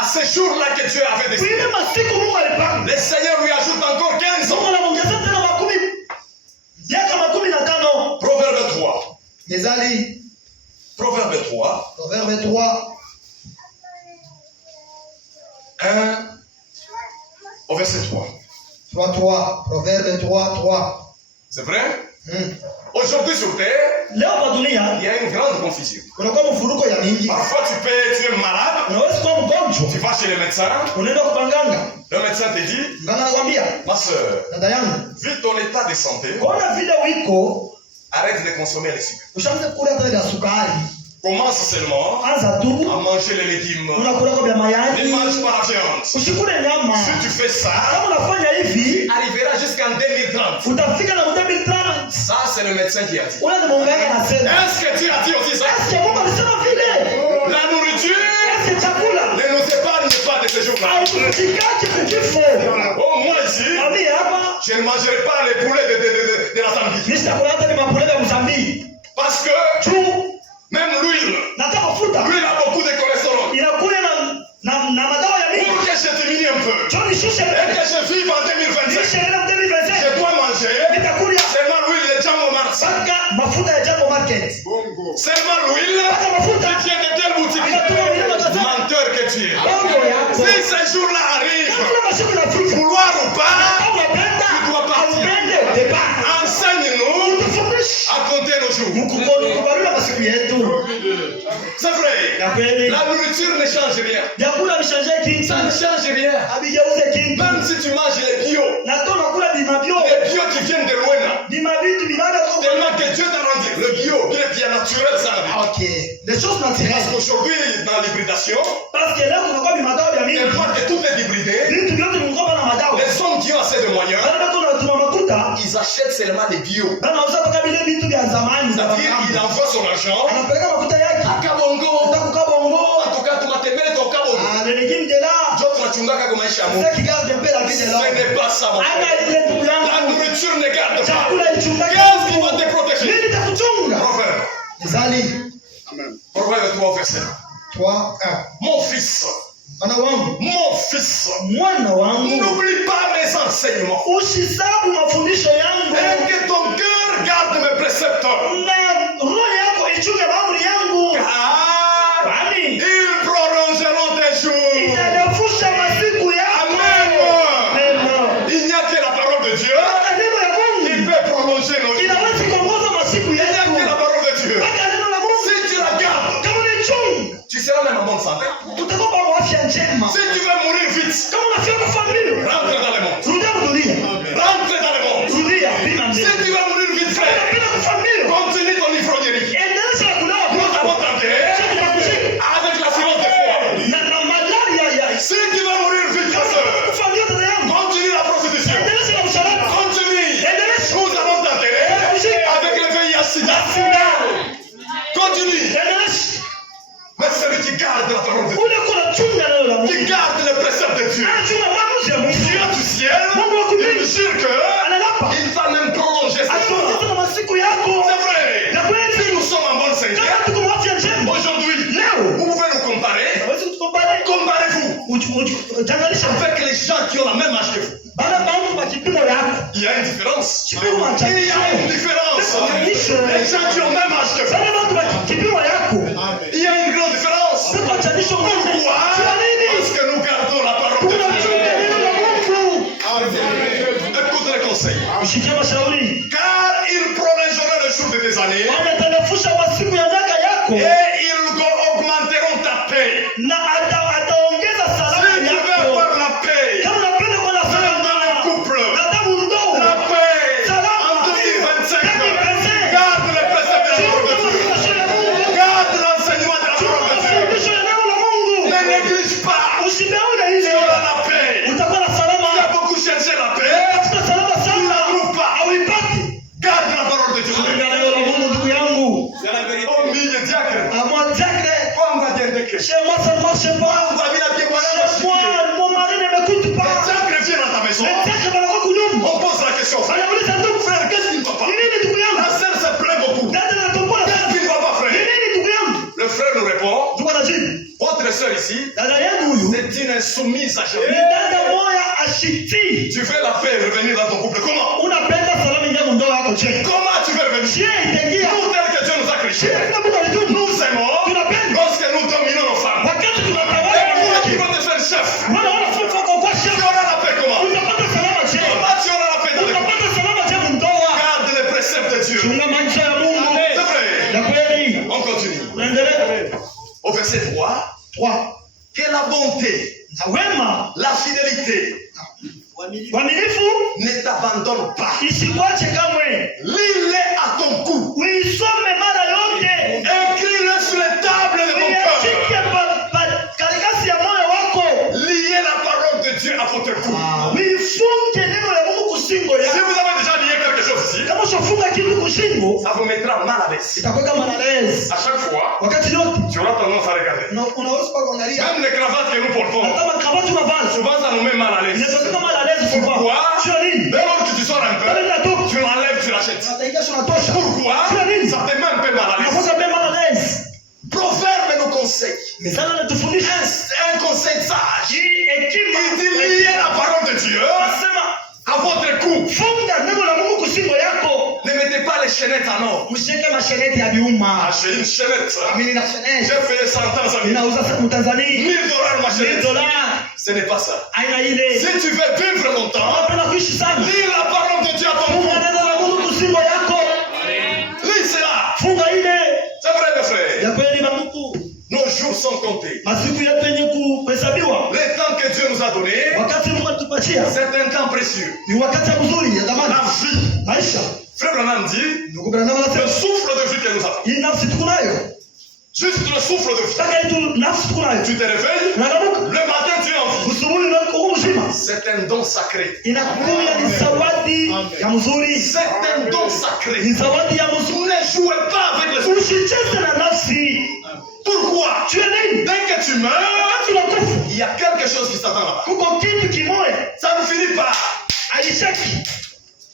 À ce jour-là que Dieu avait décidé. Kuile masiku Mungu alipanga. Le Seigneur lui ajoute encore 15 Mungu ans. anaongeza tena miaka 15. Proverbe 3. Mezali, Proverbe 3. Proverbe 3, 1 au verset 3. 3. Proverbe 3. C'est vrai? Hmm. Aujourd'hui sur terre, Leo kwa dunia il y a une grande confusion. Kunakuwa mfuruko ya mingi. Parfois tu es malade, unaweza kuwa mgonjwa, tu vas chez le médecin, unaenda kwa mganga, le médecin te dit, Mganga anakuambia, ma soeur, dada yangu, vu ton état de santé, ona vile wiko arrête de consommer les sucres. ushaanza kula hata ya sukari. Commence seulement anza tu à manger les légumes. unakula kwa vya Ne mayai, mange pas la viande. usikule nyama. Si tu fais ça, Kama unafanya hivi, arrivera jusqu'en 2030. utafika na 2030. Ça, c'est le médecin qui a dit. Ule ni munganga anasema. Est-ce que tu as dit aussi ça? Est-ce que Mungu alisema vile? La nourriture Est-ce que chakula ne nous épargne pas de ce jour-là. haikufikaje kukifo? Oh, moi ici, Ami hapa je ne mangerai pas les poulets de la Zambie. nitakula hata ni mapole ya Mozambique. Parce que Tu même l'huile, nataka mafuta. l'huile a beaucoup de cholestérol. Inakuja na madawa ya Pour mingi. que je diminue un peu John shushe et mbele. que je vive en 2025, Nishe mbele je 2025. dois manger Nitakulia seulement l'huile de Django Mars. mpaka mafuta ya Jambo Market. Seulement l'huile Mpaka mafuta qui vient de telle boutique. inatoka kwenye magazeti. Menteur que tu es. Bongo yako. Si ce jour-là arrive, Kila masiku inafika. vouloir ou pas, Kama unapenda, tu dois partir. haupende, depart. Enseigne-nous Tufundishe. à compter nos jours. Mkubaliwa masiku yetu. C'est vrai. Ya kweli. La nourriture ne change rien. Vyakula vishanjae kitu. Ça ne change rien. Havigeuze kitu. Même si tu manges les bio, Na to nakula bimabio. les bio qui viennent de loin, Bimabitu binaga kutoka. tellement que Dieu t'a rendu le bio, bien naturel, ça. Ok. Les choses Parce naturelles. qu'aujourd'hui, dans l'hybridation, Parce que leo kunakuwa bimadawa vya mingi. tellement que tout est hybridé, Vitu vyote vinakuwa na madawa. les hommes qui ont assez de moyens, Bana tuna tuna makuta. ils achètent seulement les bio. Bana uza mpaka vile vitu vya zamani za C'est-à-dire, il zamani. envoie son argent Anapeleka makuta yake. à Kabongo. Utakuka bongo. En tout cas, tu m'as tembelé ton Kabongo. Ah, le legime de là. Dieu te l'a chungaka comme un chameau. C'est qui garde un peu la vie de Ce l'homme. n'est pas ça, mon frère. Ana ile ndugu La yangu. nourriture ne garde pas. Chakula ichungaje. Qu'est-ce qui va te protéger? Nini takuchunga? Proverbe. Ezali Proverbe 3, verset 3 1. Mon fils, Mwana wangu, mon fils, Mwana wangu, n'oublie pas mes enseignements. usisabu mafundisho yangu. Et que ton cœur garde mes préceptes. Na roho yako ichunge maamri yangu. Car Kwani ils prolongeront tes jours. itarefusha masiku yako. Amen. Neno. Il n'y a que la parole de Dieu Hata neno ya qui Mungu peut prolonger nos jours. inaweza kuongoza masiku Il n'y a yetu. que la parole de Dieu. Hata neno la Mungu Si tu la gardes, kama unaichunga, tu seras même en bonne santé. utakuwa kwa afya njema. Si tu veux mourir vite, Kama unafia kwa familia, rentre dans le monde. rudia kudunia. Rentre dans le monde. Rudia bila Si mbele. tu veux mourir vite, frère, Bila kwa familia. continue ton ivrognerie. Endelea kunawa Nous kwa avons tenté avec l'assurance de foi. na malaria ya Si tu veux mourir vite, ma soeur, familia tena yangu. continue la prostitution. Endelea na msalaba. Continue. Endelea. Nous avons tenté avec le VIH-Sida. Continue. Endelea. Mais celui qui garde la parole de Dieu, Ule kuna chunga neno la Mungu. qui garde les préceptes de Dieu, Anachunga maamuzi ya Mungu. Dieu du ciel, il jure que Analapa. il va même prolonger ses jours. Atuongeze na masiku yako. C'est vrai. Na kweli Si nous sommes en bonne santé, kama tuko na afya njema. aujourd'hui, Leo vous pouvez nous comparer. hawezi kutukombane. Comparez-vous Janganisha. avec les gens qui ont la même âge que vous. Bana bangu kwa kipimo yako. Il y a une différence. Kipimo cha Il y a une différence. Les gens qui ont le même âge que vous. Bana bangu kwa kipimo yako. Il y a une grande différence. Siko chanisho Mungu. Pourquoi? Kwa nini? Parce que nous gardons la parole de Tunachunga Dieu. neno la Mungu. Écoute les conseils. Ushikie mashauri. Car il prolongera le jour de tes années Wametanefusha masiku ya miaka yako. et ils augmenteront ta paix. Na ataongeza Si salama tu veux yako. avoir la paix Kama unapenda kuwa na dans le salama. couple, Na tabu ndogo. la paix en 2025, garde les préceptes de la parole de Dieu. Garde l'enseignement de la parole de Dieu. Ne néglige pas. Tu auras la paix. Tu as beaucoup cherché la paix. Tu ne la trouves pas. Garde la parole de Dieu. Oh, mille diacres. On va dire que on va bien dire voilà. Les diacres viennent à ta maison. On pose la question. Frère, qu'est-ce qui ne va pas? La sœur se plaint beaucoup. Qu'est-ce qui ne va pas, frère? Le frère nous répond. Votre sœur ici, c'est une insoumise à jamais. Tu veux la paix revenir dans ton couple. Comment? Comment tu veux revenir? Nous, tel que Dieu nous a créés, nous aimons lorsque nous dominons nos femmes. Et toi qui vas te faire chef, tu auras la paix comment? Comment tu auras la paix dans le couple? Garde les préceptes de Dieu. C'est vrai. On continue. Au verset 3, que la bonté, la fidélité Uaminifu ne t'abandonne pas. isikwache kamwe. Lis-les à ton cou. Uisome mara yote. Écris-le sur les kushingo Si yako. vous avez déjà lié quelque chose ici, Kama ushafunga kitu kushingo, ça vous mettra mal à l'aise. itakuweka malalezi. À chaque fois, Wakati yote tu auras tendance à regarder. Unaweza kwa kuangalia. Même les cravates que nous portons, kama kabati unavaa, souvent ça nous met mal à l'aise. inaweza malalezi souvent. Pourquoi? Tu as nini? Dès lors que tu sors un peu, Pale natoka. tu l'enlèves, tu l'achètes. Unataikisha unatosha. Pourquoi? Ça te met un peu mal à l'aise. Unakosa bien malalezi. Proverbe nous conseille. Mezana natufundisha Un conseil sage. hii hekima. Il dit liez la parole de Dieu Anasema à votre cou. funga neno la Mungu kushingo yako. Ne mettez pas les chaînettes en or. Mshike masheneti ya biuma. Achetez une chaînette. Mimi nina shenesh. J'ai payé 100 ans ça. Ninauza Tanzania $1000 ma chaînette. $1,000. Ce n'est pas ça. Aina ile. Si tu veux vivre longtemps, Unapenda kuishi sana. lis la parole de Dieu à ton cou. Funga neno la Mungu kushingo yako. Lis cela. Funga ile. C'est vrai mes frères. Ya kweli Mungu. Nos jours sont comptés. Masiku yetu yenye kuhesabiwa. Le temps que Dieu nous a donné, Wakati Mungu alitupatia c'est un temps précieux. ni wakati mzuri ya zamani. La vie. Maisha. Frère Branham dit, Ndugu Branham le anasema souffle de vie que nous avons. hii nafsi tuko nayo. Juste le souffle de vie. Taka itu nafsi tuko nayo. Tu te réveilles, Unalamuka. le matin tu es en vie. Usubuhi na uko mzima. C'est un don sacré. Inakuwa ni zawadi ya mzuri. C'est un don sacré. Ni zawadi ya mzuri. Ne jouez pas avec les souffles. Usicheze na nafsi. Pourquoi? Tu es nini? Dès que tu meurs, Wakati unakufa. il y a quelque chose qui s'attend là-bas. Kuko kitu kimoja. Ça ne finit pas. Alishaki.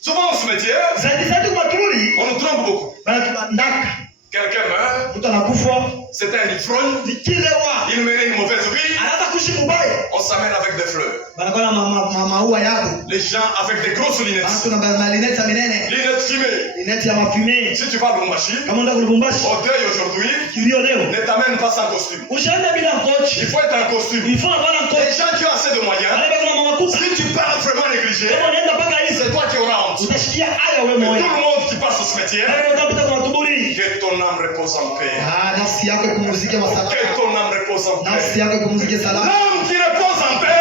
Souvent, on se métier, Zaidi kwa kiburi. on nous trompe beaucoup. Banatubandaka. Quelqu'un meurt, Mtu anakufa. c'est un ivrogne, Nikilewa. il menait une mauvaise vie, Anaanza kuishi mubaya. on s'amène avec des fleurs. Banakuwa na maua yako. Les gens avec des grosses lunettes, Tuna malineti ya minene. lunettes fumées. Lineti ya mafumé. Si tu vas à Lubumbashi, Kama unataka Lubumbashi. au deuil aujourd'hui, Kilio leo. ne t'amène pas sans costume. Ushaenda bila kochi. Il faut être en costume. Il faut avoir un Les kochi. gens qui ont assez de moyens, Wale kuna mama kuta. si tu pars vraiment négligé, Kama unaenda mpaka hizi. c'est toi qui auras honte. Utashikia haya wewe Et tout moyo. le monde qui passe au cimetière, Kama utapita kwa tuburi. que ton âme repose en paix. Nafsi yako ipumzike masalama. Que ton âme repose en Nafsi paix. yako ipumzike salama. L'âme qui repose en paix,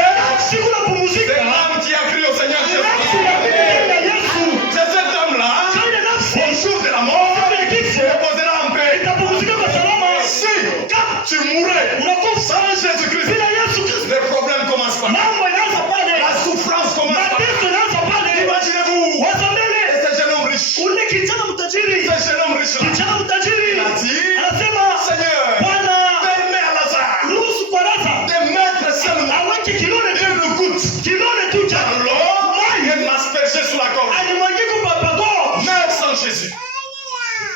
Siku na c'est pumzika. l'âme qui a cru au Seigneur Nafsi Jésus. ya kupenda Yesu. C'est cet homme-là, Sasa nafsi. au jour de la mort, Siku ya kifo. reposera en paix. Itapumzika kwa salama. Si tu mourrais Unakufa. sans Jésus-Christ, Bila Yesu Kristo. les problèmes commencent par là. Mambo inaanza pale. La souffrance commence par là. Mateso inaanza pale. Imaginez-vous, Wasambele. et ce jeune homme riche, Ule kijana mtajiri. ce jeune homme riche-là, Kijana mtajiri. il a dit, Anasema, Seigneur, Bwana, permets à Lazare ruhusu kwa Lazaro de mettre seulement aweke kilole tu. une goutte Kilole tu cha dans l'eau et m'asperger sur la gorge. animwage kupapako. Meurs sans Jésus.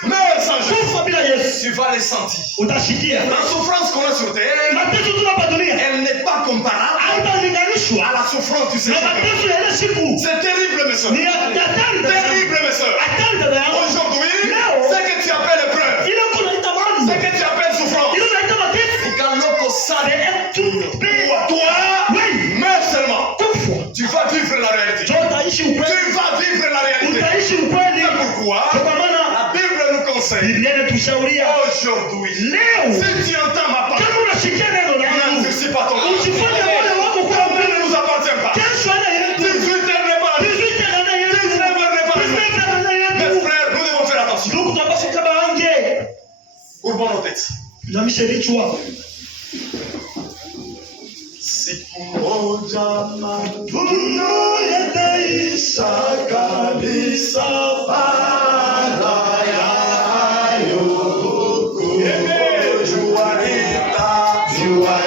Meurs sans Jésus. Kufa bila Yesu. Tu vas les sentir. Utashikia. La souffrance qu'on a sur terre, Mateso tunapa dunia. elle n'est pas comparable Haitalinganishwa à la souffrance du na Seigneur. mateso ya ile siku. C'est terrible, mes soeurs. Ni hatari dada yangu. Terrible, mes soeurs. Hatari dada yangu. Aujourd'hui, Leo. ce que tu appelles épreuve, Ile uko naita ce mambo. que tu appelles souffrance, Ile unaita mateso. Galoko Sade, Tupe. toi, Wewe. meurs seulement. Kufa. Tu vas vivre la réalité. Jo utaishi ukweli. Tu vas vivre la réalité. Utaishi ukweli. C'est pourquoi Kwa maana la Bible nous conseille Biblia inatushauri aujourd'hui, leo si tu entends ma kama parole, unashikia neno langu n'endurcis pas ton cœur. usifanye moyo wako kuwa Ça ne mgumu. nous appartient pas. Kesho ana yetu. 18 heures n'est pas. 18 ana yetu. 19 heures n'est pas. 19 ana Mes yetu. frères, nous devons faire attention. Ndugu tunapaswa kama ange. Courbons nos têtes. Tunamishe vichwa. Siku moja Mavuno yataisha kabisa baada ya hayo huku. jua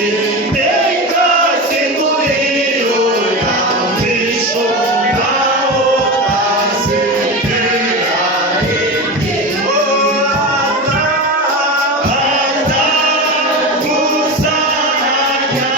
litazimeka siku hiyo ya mwisho, naona sikia Anda kusanya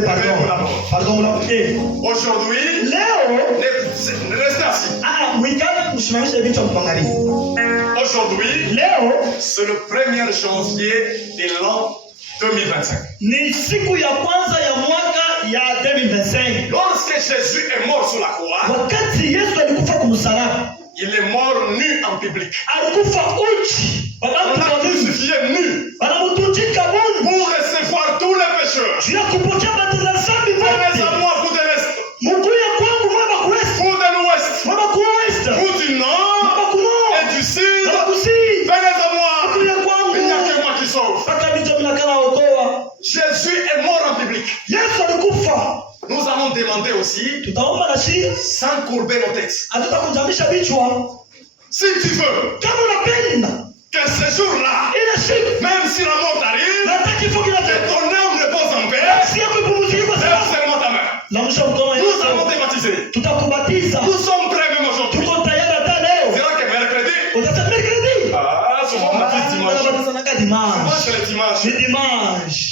Fais-moi pardon. d'abord. Pardon mlango. Aujourd'hui, Leo restez assis. mwikale msimamishe vichwa mpangalie. Aujourd'hui, Leo c'est le 1er janvier de l'an 2025. ni siku ya kwanza ya mwaka ya 2025. Lorsque Jésus est mort sur la croix, Wakati Yesu alikufa kwa msalaba, il est mort nu en public. alikufa uchi. On l'a crucifié nu Wanamtundika Mungu pour recevoir tous les pécheurs. juu ya kupokea matendo ya dhambi Venez à wote. moi, vous de l'Est, Mkuye kwangu mwema kuwest, vous de l'Ouest, mwema kuwest, vous du Nord mwema kunoo, et du Sud. mwema kusini. Venez à moi. Mkuye Il n'y a que kwangu. moi qui sauve. Mpaka ndicho mnakala okoa. Jésus est mort en public. Yesu alikufa. Nous allons demander aussi, Tutaomba na shia, sans courber nos têtes, hatutakunjamisha vichwa. si tu veux Kama unapenda que ce jour-là, ile siku même si la mort arrive, na kifo que kinafika, ton âme repose en paix, si yako ipumzike kwa lève sababu seulement ta main. namsha mkono Nous allons Yesu. te baptiser. Tutakubatiza. Nous sommes prêts même aujourd'hui. Tuko tayari hata leo. C'est vrai que mercredi, Utasema mercredi. souvent on baptise dimanche. Tunabatiza na Souvent dimanche. c'est le dimanche. Ni dimanche.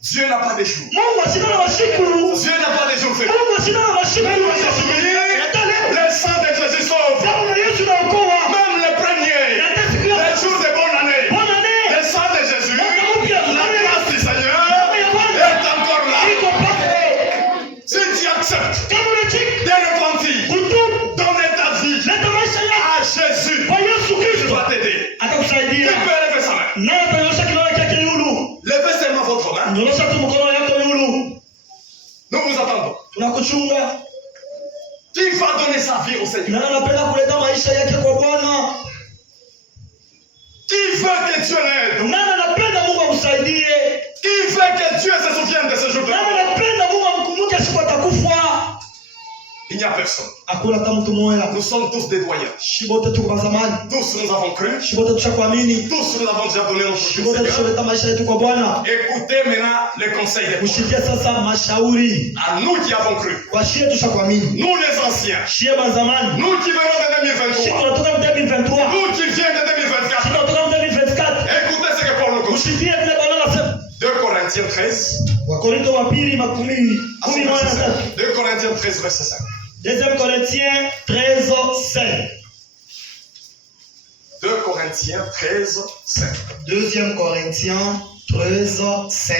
Dieu n'a pas de jour. Mungu asina na masiku. Dieu n'a pas de jour fait. Mungu asina na masiku. Même aujourd'hui, Hata leo. le sang de Jésus sauve. Damu ya Yesu inaokoa. Même le premier, Hata siku ya les jours de bonne année, Bwana ne. le sang de Jésus, la grâce du Seigneur est encore là. Iko pale. Si tu acceptes Kama unachika de repentir, kutubu donner ta vie leta maisha à yako Jésus, kwa Yesu il Kristo. va t'aider. Qui Atakusaidia. peut lever sa main? Naye atanyosha kidole chake yulu. Levez seulement votre main. Nyosha tu mkono yako yulu. Nous vous attendons. Tunakuchunga. Qui va donner sa vie au Seigneur? Na anapenda kuleta maisha yake kwa Bwana. Qui veut que Dieu l'aide? Nani anapenda Mungu amsaidie? Qui veut que Dieu se souvienne de ce jour de Nani mort? anapenda Mungu amkumbuke siku atakufa? Il n'y a personne. Hakuna hata mtu mmoja. Nous sommes tous des doyens. Shibote tuko zamani. Tous nous avons cru. Shibote tushakuamini. Tous nous avons déjà donné notre vie au Shibote Seigneur. tushaleta maisha yetu kwa Bwana. Écoutez maintenant les conseils des prophètes. Ushikie sasa mashauri. À nous qui avons cru. Kwa shie tushakuamini. Nous les anciens. Shie zamani. Nous qui venons de Shie 2023. tunatoka 2023. Nous qui viens de Shie 2024. tunatoka 2024. Écoutez ce que Paul nous conseille. Ushikie vile Bwana anasema. 2 Corinthiens 13. Wakorintho wa pili makumi kumi na verset tatu. 5. 2 Corinthiens 13, verset 5. 2 Corinthiens 13, 5. 2 Corinthiens 13, 5. 2 Corinthiens 13, 5.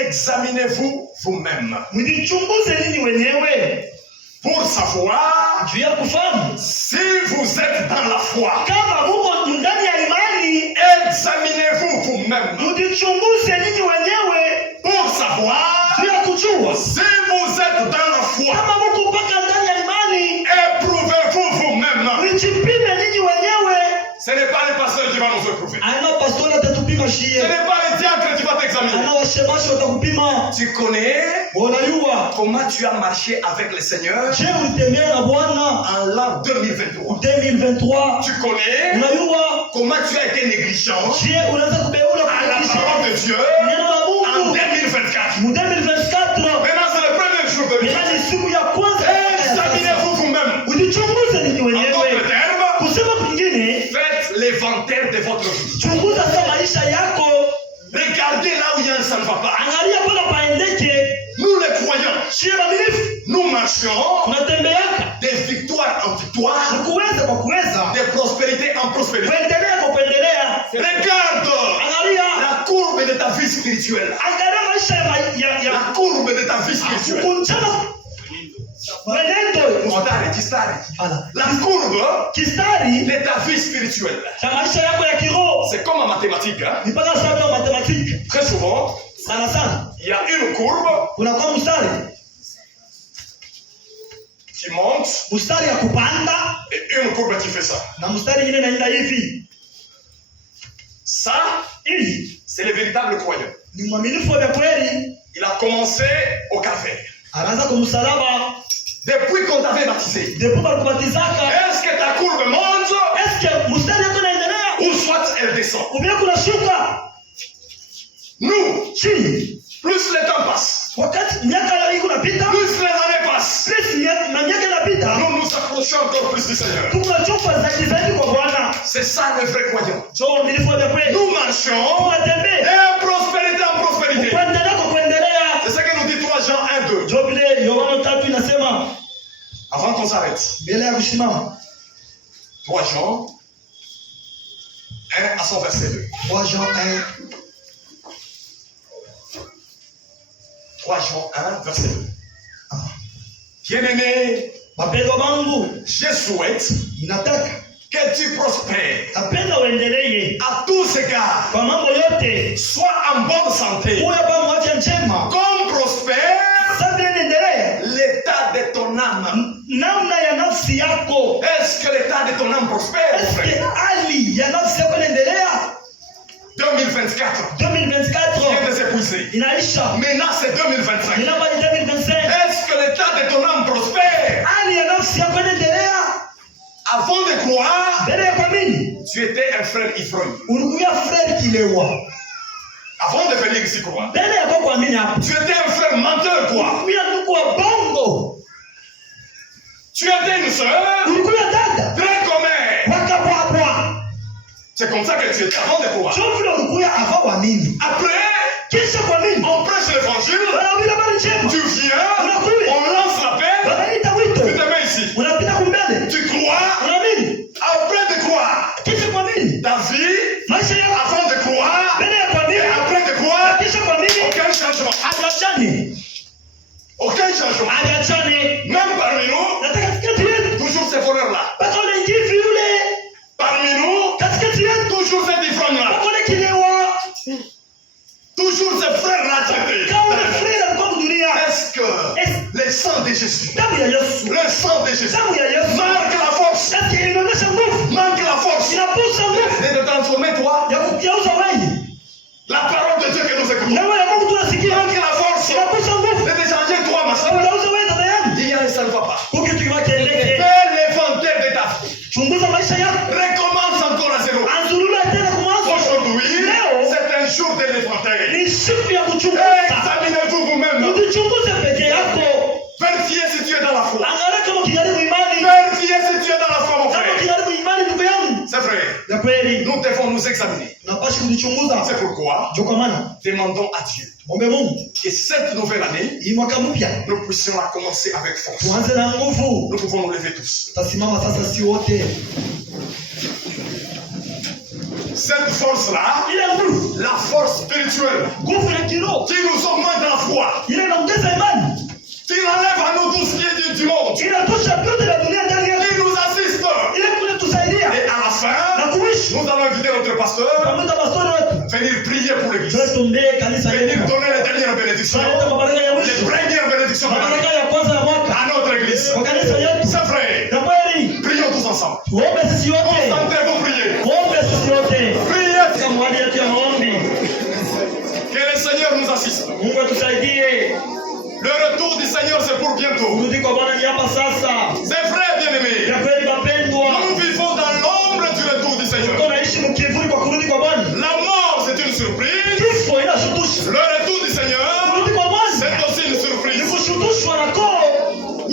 Examinez-vous vous-même Mjichunguze ninyi wenyewe pour savoir juu ya kufahamu si vous êtes dans la foi. kama muko ndani ya imani. Examinez-vous vous-même Mjichunguze ninyi wenyewe pour savoir juu ya kujua si vous êtes dans la foi. kama muko mpaka ndani ya imani. Éprouvez-vous vous-même. Mjipime ninyi wenyewe. Ce n'est pas le pasteur qui va nous éprouver. Ana pastori atatupima Ce shie. n'est pas le diacre qui va t'examiner. Ana washemashi watakupima. Tu connais Unajua comment tu as marché avec le Seigneur je ulitembea na Bwana en l'an 2023. 2023. Tu connais Unajua comment tu as été négligent je unaweza kubeula à la parole de Dieu neno la en Mungu 2024. mu 2024. Maintenant, c'est le premier jour de l'année. Yaani siku ya kwanza. Examinez-vous vous-même. Ujichunguze ninyi En wenyewe. d'autres termes, Kusema kwingine, faites l'inventaire de votre vie. chunguza sa maisha yako. Regardez là où il y a un ça ne va pas. Angalia pala paendeke. Nous les croyants, Shie bamilifu nous marchons tunatembeaka de victoire en victoire, kuweza kwa kuweza, de prospérité en prospérité. kuendelea kwa kuendelea. Regarde Angalia, la courbe de ta vie spirituelle. angalia maisha ya La courbe de ta vie spirituelle. kunchana mwenendo. Kistari. Ala. La courbe Kistari de ta vie spirituelle. cha maisha yako ya kiroho C'est comme en mathématiques. Hein? ni mpaka sababu ya matematiki. Très souvent, Sana sana il y a une courbe kunakuwa mstari qui monte mstari ya kupanda et une courbe qui fait ça. na mstari ingine inaenda hivi. Ça, Hii c'est le véritable croyant. ni mwaminifu wa kweli, Il a commencé au calvaire. anaanza kwa msalaba Depuis qu'on t'avait baptisé. ndipo balikubatizaka. Est-ce que ta courbe monte Eske mstari yako inaendelea ou soit elle descend? ubia kunashuka Nous, chini? plus le temps passe, Wakati miaka iko napita, plus les années passent, plus na miaka inapita, nous nous approchons encore plus du Seigneur. tunachoka zaidi kwa Bwana. C'est ça le vrai croyant. Jo mwaminifu wa kweli, Nous marchons tunatembea de prospérité en prospérité. kuendelea kwa kuendelea. C'est ce que nous dit 3 Jean qu'on s'arrête. mbele ya kusimama. 3 Jean 1 à son verset 2. 3 Jean 1. 3 Jean 1, verset 2. Bien-aimé, Wapendwa wangu, je souhaite Nataka que tu prospères napenda uendelee à tous égards, kwa mambo yote, sois en bonne santé, uwe kwa afya njema. comme prospère Sasa vile endelea l'état de ton âme. namna ya nafsi yako. Est-ce que l'état de ton âme prospère, mon Eske frère? hali ya nafsi yako inaendelea? 2024 2024 vient de s'épuiser. inaisha, Maintenant, c'est 2025. inakuwa ni 2025. Est-ce que l'état de ton âme prospère? Hali ya nafsi yako inaendelea? Avant de croire, Mbele ya kuamini tu étais un frère ivrogne. ulikuwa frère kilewa. Avant de venir ici croire, Mbele ya kuamini hapo tu étais un frère menteur, quoi. ulikuwa ndugu wa bongo, Tu étais une sœur ulikuwa dada très commère. wakabwabwa. C'est comme ça que tu étais avant de croire. Sio vile ulikuwa avant kuamini. Après, Kisha kuamini on prêche l'évangile, wanahubiri habari njema, tu viens, unakuja on lance l'appel, wanaita wito, tu te mets ici. unapita kumbele, Tu crois, unaamini. après de croire, Kisha kuamini ta vie, maisha yako avant de croire, mbele ya kuamini, et après de croire, kisha kuamini aucun changement. agachane, Aucun changement. agachane. Même parmi nous, Nataka katikati yetu toujours ces voleurs-là. mpaka ule njivi ule Parmi nous, katikati yetu toujours ces ivrognes-là. mpaka ule kilewa Toujours ces frères-là traités. kama ule frere alikuwa kudunia. Est-ce que le sang de Jésus, Damu ya Yesu, le sang de Jésus, damu ya Yesu manque la force, sasa inaonyesha nguvu, manque la force inapusa nguvu de te transformer toi, ya kugeuza wengi. la parole de Dieu que nous écoutons. Neema ya Mungu tunasikia Manque la force inapusa nguvu de te changer toi, ma ya soeur. kugeuza wewe dada yangu. Dis rien, ça ne va pas. Huku tukiwa kieleke, Fais l'inventaire de ta vie. chunguza maisha yako, Recommence encore à zéro. anzurula tena kwa mwanzo. Aujourd'hui, Leo c'est un jour de l'inventaire. ni siku ya kuchunguza. Examinez-vous vous-même. Ujichunguze peke yako, Vérifiez si tu es dans la foi. angalia kama ukijaribu imani, Vérifiez si tu es dans la foi, mon kama frère. ukijaribu imani, ndugu yangu, C'est vrai. ya kweli Nous devons nous examiner. unapaswa kujichunguza. C'est pourquoi Ndio kwa maana demandons à Dieu ombe Mungu que cette nouvelle année, hii mwaka mpya nous puissions la commencer avec force. tuanze na nguvu. Nous pouvons nous lever tous. Tasimama sasa, si wote. Cette force-là, Ile nguvu, la force spirituelle, nguvu ya kiroho qui nous augmente la foi, ile inaongeza imani, qui enlève à nous tout ce qui est du monde, inatosha vyote vya dunia ndani yetu, qui nous assiste. ile kutusaidia Et à la fin, na kuishi. nous allons inviter notre pasteur Pamoja pastori wetu à venir prier pour l'église. tuombee kanisa Venir letu, donner les dernières bénédictions, tunaenda mabaraka ya les mwisho, premières bénédictions de l'année mabaraka ya kwanza ya mwaka à notre église. kwa kanisa yetu. C'est vrai. Na kweli Prions tous ensemble. tuombe sisi wote, Concentrez-vous, priez. tuombe sisi wote Priez. katika mwadi yetu ya maombi. Que le Seigneur nous assiste. Mungu atusaidie. Le retour du Seigneur, c'est pour bientôt. Kurudi kwa Bwana ni hapa sasa. C'est vrai, bien-aimés. Ya kweli wapendwa, Nous vivons dans l'ombre du retour du Seigneur. tunaishi mkivuli kwa kurudi kwa Bwana. La mort, c'est une surprise. Kifo inashutusha. Le retour du Seigneur, Kurudi kwa Bwana c'est aussi une ni surprise. kushutushwa na koo.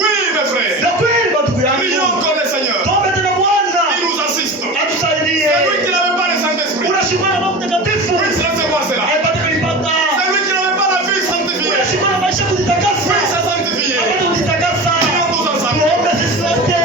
Oui, mes frères. Na kweli ndugu Prions yangu, comme le Seigneur. tuombe tena Bwana Il nous assiste. atusaidie. C'est lui qui n'avait pas le Saint-Esprit. Unashikana na Roho Mtakatifu, Puisse recevoir cela. apate kuipata. C'est lui qui n'avait pas la vie sanctifiée. Unashikana na maisha kujitakasa, Puisse se sanctifier. apate kujitakasa. Prions tous ensemble. Tuombe sisi wote.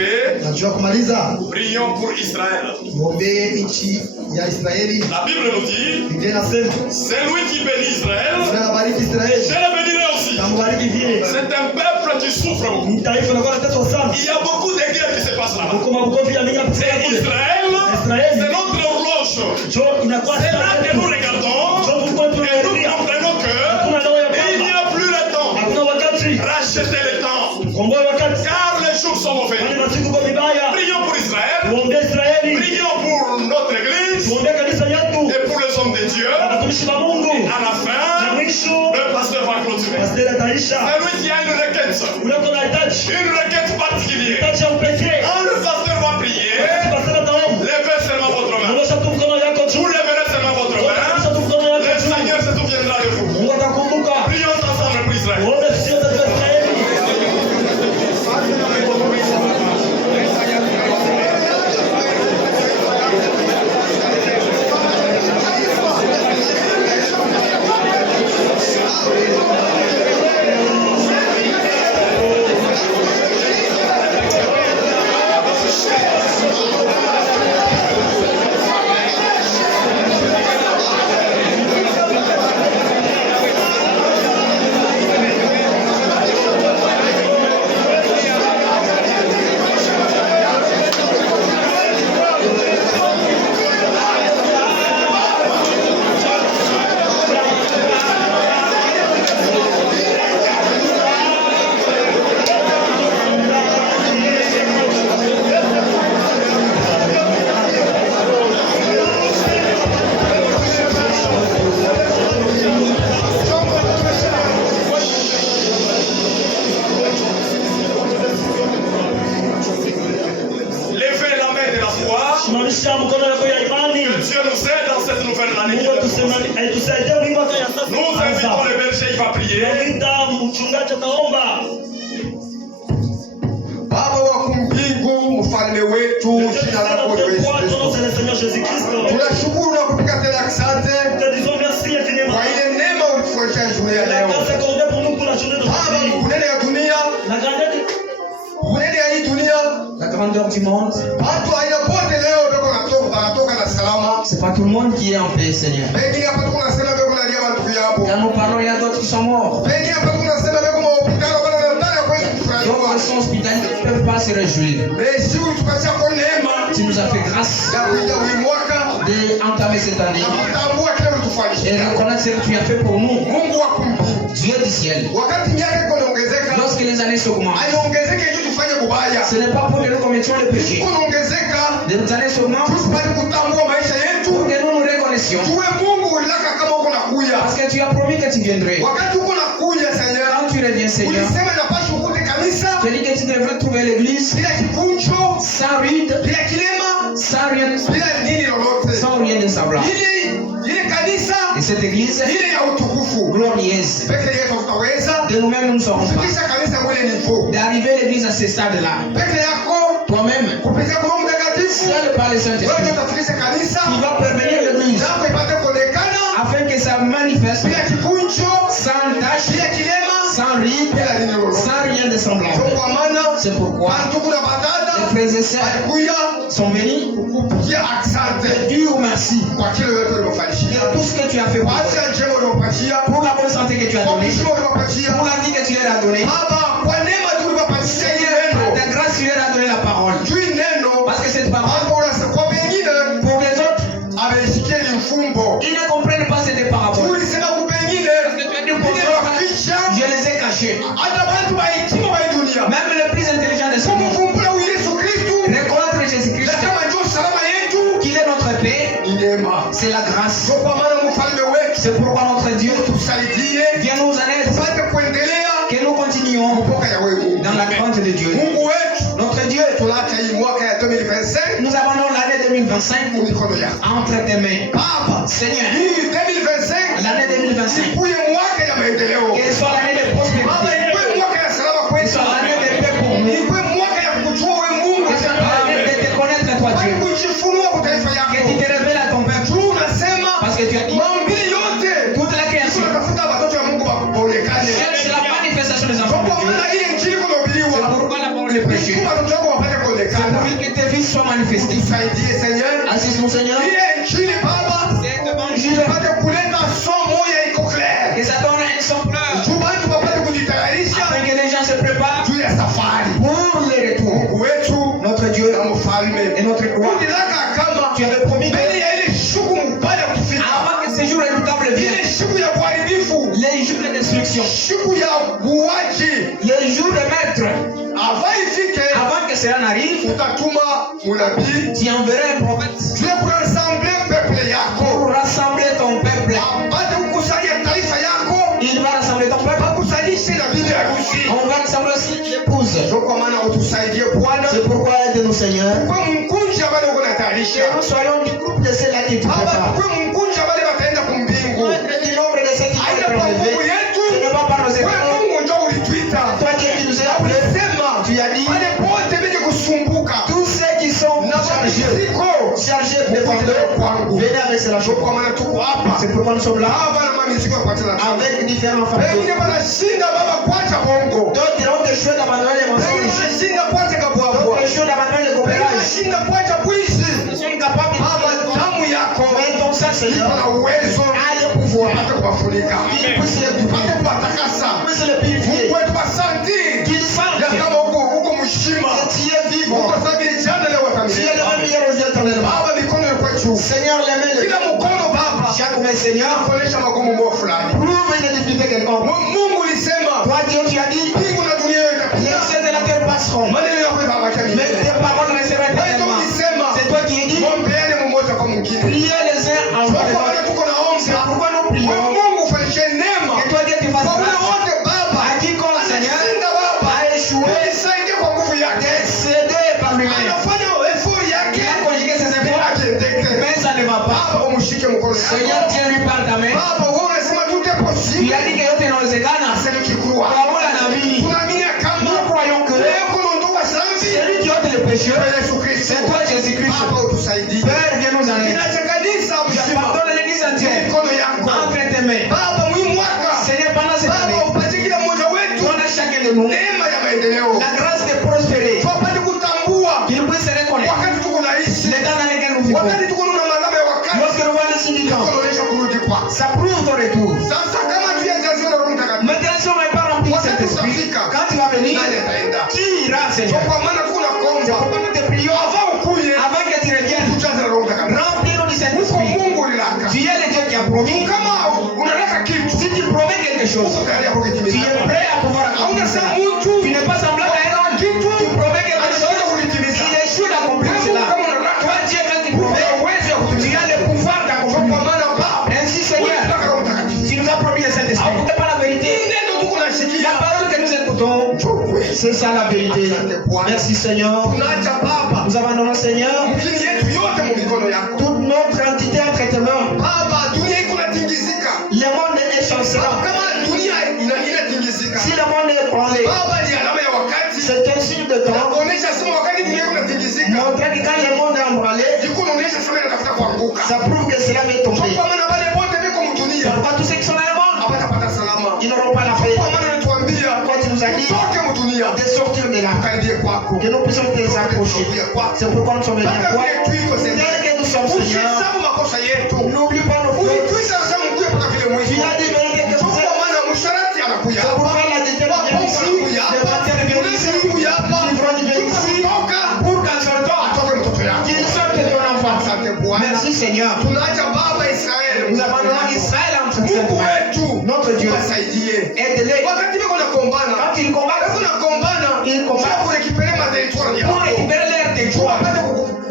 terminer, najua kumaliza, prions pour Israël. tuombee nchi ya Israeli. La Bible nous dit, Biblia inasema c'est lui qui bénit Israël, anabariki je Israeli, le bénirai aussi. nambariki vile. C'est un peuple qui souffre beaucoup. Ni taifa la kwa tatu sana. Il y a beaucoup de guerres qui se passent là-bas. Huko mabukofi ya mingi C'est hapo. Israël, Israël. c'est notre horloge. Jo inakuwa C'est là que nous regardons et nous comprenons que il n'y a plus le temps. hakuna wakati. Rachetez le temps. Komboa wakati. Car les jours sont mauvais. Kwani masiku kwa vibaya. Prions pour Israël. Tuombee Israeli. Prions pour notre église Tuombee kanisa yetu. et pour les hommes de Dieu. Watumishi wa Mungu. À la Na fin, mwisho le pasteur va clôturer. pastor ataisha. C'est lui qui a une requête. Unako na hitaji. Une requête particulière. Hitaji ya upekee. Quand le pasteur va prier, Pastor ataomba. levez seulement votre main. Nyosha tu mkono yako juu. Vous lèverez seulement votre main. Nyosha tu mkono yako Le juu. Seigneur se souviendra de vous. Mungu atakumbuka. Prions ensemble pour Israël. Tuombe sisi wote kwa Israeli. Levez la main de la foi. Simamisha mkono yako ya imani. Que Dieu nous aide dans cette nouvelle année. Mungu atusaidie mwaka ya sasa. Nous invitons le berger, il va prier. Tunaita mchungaji ataomba. Baba wa kumbingu, mfalme wetu, jina lako liwe sifa. Tunashukuru na kupiga tena asante kwa ile neema ulituonyesha juu ya leo. Baba, kunene ya dunia, kunene ya hii dunia, La grandeur du monde, watu aina pote leo beko wanatoka na salama. c'est pas tout le monde qui est en paix, Seigneur. Pengine hapa tuko nasema beko nalia watu yapo. Quand nous parlons, il y a d'autres qui sont morts. Pengine hapa tuko nasema beko mahospitali bana nataka kwenda D'autres kufurahiwa. sont hospitaliers qui ne peuvent pas se réjouir. Mais si utupatia kwa neema Tu nous as fait grâce ya kuja hii mwaka d'entamer cette année na kutambua kile et ulitufanyia. reconnaître ce que tu as fait pour nous. Mungu wa kumbingu, Dieu du ciel. wakati miaka iko inaongezeka, Lorsque les années s'augmentent, aiongezeke ili tufanye kubaya. ce n'est pas pour que nous commettions le péché. Kunaongezeka Les années s'augmentent tusipate kutambua maisha pour yetu, que nous nous reconnaissions. tuwe Mungu ulaka kama uko nakuya. Parce que tu as promis que tu viendrais. Wakati uko nakuya Seigneur, Quand tu reviens, Seigneur, ulisema napasha ukute kanisa tu as dit que tu devrais trouver l'église bila kivunjo, sans ride, bila kilema, sans rien, bila nini lolote. sans rien de semblable. Ile kanisa Et cette église ile ya utukufu glorieuse, peke yetu tutaweza de nous-mêmes, nous ne saurons pas. kufikisha kanisa mwele nivo D'arriver l'église à ce stade-là. peke yako Toi-même, kupitia kwa Roho Mtakatifu. seul par le Wewe Saint-Esprit, ndio utafikisha kanisa qui va pervenir l'église nako ipate kuonekana afin que ça manifeste bila kivunjo, sans tache, bila kilema, sans ride, bila nini lolote. sans rien de semblable. Kwa maana C'est pourquoi ndugu na les badada frères et sœurs walikuja sont venus kukupigia asante dire merci kwa kile wewe uliofanyia, de tout ce que tu as fait pour kwa eux, afya njema uliopatia, pour la bonne santé que tu as kwa donnée, heshima uliopatia pour la vie que tu leur as donnée. Baba, kwa neema tuliyopatia hii Par neno ta grâce, tu leur as donné la parole. juu hii neno Parce que cette parole, hapo unasema kwa pengine pour les autres, amesikia ni mfumbo, ils ne comprennent pas ces paraboles. ulisema kwa pengine Parce que tu as dit pour ile eux, waficha je les ai cachés. hata watu wa hekima wa hii dunia Même les plus intelligents de ce monde kumvumbula huyu Yesu Kristu reconnaître na Jésus-Christ kama ndio salama yetu qu'il est notre paix, ni neema. c'est la grâce. Ndio kwa maana mfalme wetu C'est pourquoi notre Dieu tusaidie vient nous en aide, tupate kuendelea que nous continuons kupoka ya wewe Mungu. dans la crainte de Dieu. Mungu wetu Notre Dieu, tunaacha hii mwaka ya 2025 nous abandonnons l'année 2025 mikono yako entre tes mains. Baba. Seigneur, Hii 2025 l'année 2025, kuye mwaka ya maendeleo, qu'elle soit l'année de Baba, prospérité, ikuwe mwaka ya salama qu'elle kwetu, soit l'année de paix pour nous, ikuwe mwaka ya kujua wewe Mungu, qu'elle soit l'année de te connaître toi Bali Dieu, kujifunua kwa taifa que yako. tu te révèles à ton peuple, Juu unasema parce que tu as dit maumbile yote toute la création tunatafuta watoto wa Mungu waonekane. cherche la manifestation des enfants Kwa de Dieu. maana ile injili kuhubiriwa C'est pourquoi la parole est prêchée. ili watoto wako wapate kuonekana. pour que tes vies soient manifestées. Tusaidie Seigneur. Assise mon Seigneur. Hii injili Baba Cet évangile, tupate kuleta somo ya iko clair. que ça donne un sampleur Watu wapate kujitayarisha afin que les gens se préparent juu ya safari. pour le retour. Mungu wetu Notre Dieu na mfalme. et notre roi. Ulitaka kama Tu avais promis que mbele ya ile shuku mbaya kufika. avant que ce jour redoutable Ile vienne, shuku ya uharibifu, les jours de destruction, shuku ya uaji, les jours de maître, avant ifike, avant que cela n'arrive, utatuma munabii tu enverras un prophète juu ya kurassembler peuple yako. pour rassembler ton peuple. Apate kukusanya taifa yako, Il va rassembler ton peuple. akusanyishe na bibi harusi. On va rassembler aussi l'épouse. Ndio kwa maana utusaidie Bwana. C'est pourquoi aide-nous Seigneur. Kwa mkunji ambao uko natayarisha. Que nous soyons du groupe de ceux-là qui te Baba, préparent. kwa mkunji ambao wataenda kumbingu. Être du nombre de ceux qui Haina vont kwa nguvu relever. yetu. Ce n'est pas par nos Wewe efforts. Mungu ndio ulituita. Toi qui nous as appelés, Ulisema tu as dit, wale wote wenye kusumbuka tous ceux qui sont na chargés, mzigo chargés de fardeaux, kwangu. venez avec cela. Ndio kwa maana tuko hapa. C'est pourquoi nous sommes là Baba na mamizigo kwa tena. avec différents fardeaux. Wengine wanashinda baba kuacha bongo. D'autres ont échoué d'abandonner les Wengine mensonges. wanashinda kuacha kabwabwa. D'autres échouent d'abandonner les Wengine coopérages. wanashinda kuacha bwizi. Ils sont incapables Baba, de damu yako mais ton sang, iko Seigneur, na uwezo a le pouvoir. hata kuwafunika. Il puisse les Tupate kuwatakasa. puisse les purifier. Mungu wetu asante. Qu'ils sentent Ya kama uko mshima. que tu es Mungu vivant. asante jana leo Tu es wakamilika. le même hier aujourd'hui éternellement. Baba, mikono ilikuwa juu. Seigneur, les mains Kila levées. mkono Baba Chaque main, Seigneur, kuonesha magumu mwa fulani. prouve une difficulté quelconque. Mungu ulisema Toi, Dieu, tu as dit, mbingu na dunia yote les itapita. cieux de la terre passeront, Maneno yako yabaki mais milele. tes paroles resteront Wewe ndio éternellement. ulisema C'est toi qui as dit, mwombeane mmoja kwa mwingine. priez les uns en Kwa voix maana tuko C'est naomba pourquoi nous wewe prions. Mungu ufanyishe neema Et toi, Dieu, tu fasses kwa wale grâce wote Baba à quiconque, Seigneur, anashinda Baba a échoué, unisaidie kwa nguvu yake. cédé par lui-même. Anafanya effort Il yake a conjugué ses efforts, akiendeke. mais ça ne va pas. Baba umshike mkono Seigneur, yako. tiens-lui par ta main. Baba wewe unasema tout est Tu possible. as dit que yote inawezekana. Asema kikua. Kwa la nabii, Tunaamini kama nous croyons que wewe kuondoa dhambi celui qui ôte les péchés, kwa Yesu Kristo. c'est toi Jésus-Christ. Baba utusaidie. Père, viens nous en aide. Ninachakanisa mshima Pardonne l'église entière. mikono yako. Entre tes mains. Baba muhimu mwaka. Seigneur, pendant cette Baba année, upatie kila mmoja wetu donne à chacun de nous neema ya maendeleo. la grâce de prospérer, Tupate kutambua qu'il puisse se reconnaître wakati tuko naishi, le temps dans lequel nous vivons. wakati tuko na malama ya wakati Lorsque nous voyons le signe du temps, tunaonyesha kurudi kwako. ça prouve ton retour. Sasa kama tuyajaziwa na Roho Mtakatifu, Maintenant, si on n'est pas rempli de cet esprit, quand tu vas venir, nani ataenda? qui ira, Seigneur? Kwa maana tuko na C'est komba pourquoi nous te prions avant ukuye avant que tu reviennes. tujaze na Roho Mtakatifu. Remplis-nous de cet Uko esprit. Mungu ulilaka. Tu es le Dieu qui a promis. Kama unalaka kitu, Si tu promets quelque chose, uko tayari tu kukitimiza. es prêt à pouvoir Hauna accomplir saa cela. mtu Tu n'es pas semblable à un homme. Tu promets quelque chose, il échoue d'accomplir cela. Toi, Dieu, quand tu promets, tu as le pouvoir Kwa d'accomplir. maana Baba, Ainsi, Seigneur, unataka Roho Mtakatifu. tu nous as promis le Saint-Esprit. Ce n'est pas la vérité. Neno tuko nashikia. La parole que nous écoutons, c'est ça la vérité. Merci, Seigneur. Tunaacha Baba, Nous abandonnons, Seigneur, mjini yetu yote mu mikono yako. toute notre entité entre tes mains. Baba, dunia iko natingizika. Le monde est chancelant. Kama dunia inatingizika, Si le monde est branlé, Baba ni alama ya wakati. c'est un signe de temps. Kuonesha sema wakati dunia iko natingizika, Montrer que quand le monde est embranlé, iko naonesha sema inatafuta kuanguka. ça prouve que cela va tomber. Kwa maana wale wote biko mdunia Pourquoi tous ceux qui sont dans le monde, hawatapata salama. ils n'auront pas la paix. Kwa maana unatuambia Pourquoi tu nous as dit toke mdunia de sortir de là, karibie kwako. que nous puissions te approcher. C'est pourquoi nous sommes venus à toi. Mpaka vile tuiko Tel Seigneur. que nous sommes, Seigneur, Usihesabu makosa yetu. n'oublie pas nos fautes. Ulituita sasa mkue mpaka vile Tu mwisho. as dit vérité que Kwa vous êtes. maana msharati anakuja C'est hapa. pourquoi la détermination vient ici, le baptême vient ici, le livre vient ici, pour qu'en sortant, atoke mtoto yako. qu'il sorte de ton enfant. Asante Bwana. Merci Seigneur. Tunaacha Baba Israeli. Nous abandonnons Israël entre tes Mungu mains. wetu Notre Dieu, wasaidie. aide-les. Wakati biko nakombana, Quand ils combattent, biko nakombana, ils combattent pour récupérer ma territoire pour yako. récupérer l'air des joies, Wapate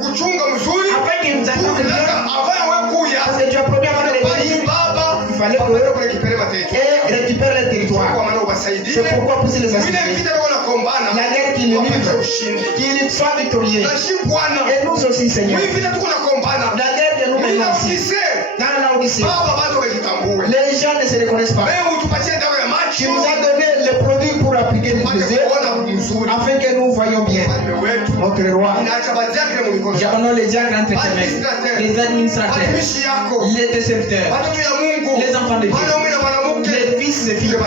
kuchunga mzuri. afin qu'ils nous accordent bien. Avant wewe kuya, Parce que tu as promis avant de basi venir, Baba, il fallait wapate ku récupérer ma territoire. et récupérer le Kwa territoire. maana uwasaidie. C'est pourquoi pousser les Vile assister. vita biko nakombana, La guerre qui nous wapate livre, ushindi. qu'ils soient victorieux. Na shi Bwana, Et nous aussi, Seigneur. hii vita tuko nakombana. La guerre que nous Mimi menons ici, nafikise, dans la Odyssée, Baba bado wajitambue. les gens ne se reconnaissent pas. Wewe utupatie dawa ya Tu macho. nous as donné le produit pour appliquer les Tupate plaisirs, kuona mzuri. afin que nous voyions bien. Mfalme wetu. Notre roi, Inaacha badiakile mu mikono yako. j'abandonne les diacres entre tes mains, les administrateurs, Watumishi yako. les tes serviteurs, Watoto ya Mungu. les enfants de Dieu, Wanaume na wanawake. les fils et filles,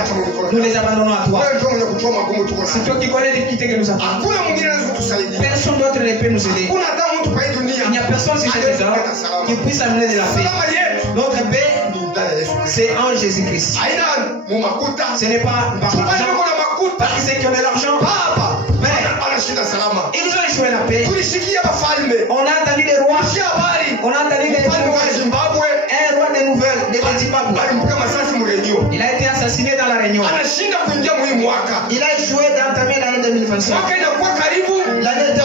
nous les abandonnons à toi. C'est toi qui connais les difficultés que nous avons. Personne d'autre ne peut nous aider. Il n'y a personne sur cette terre qui puisse amener de la paix. Notre paix, c'est en Jésus-Christ. Ce n'est pas par l'argent. Parce que ceux qui ont de l'argent, ils nous ont échoué la paix. On a entendu des rois. On a entendu des nouvelles. Un roi des nouvelles de Zimbabwe. Il a été assassiné dans la Réunion. Il a échoué d'entamer l'année 2025. L'année de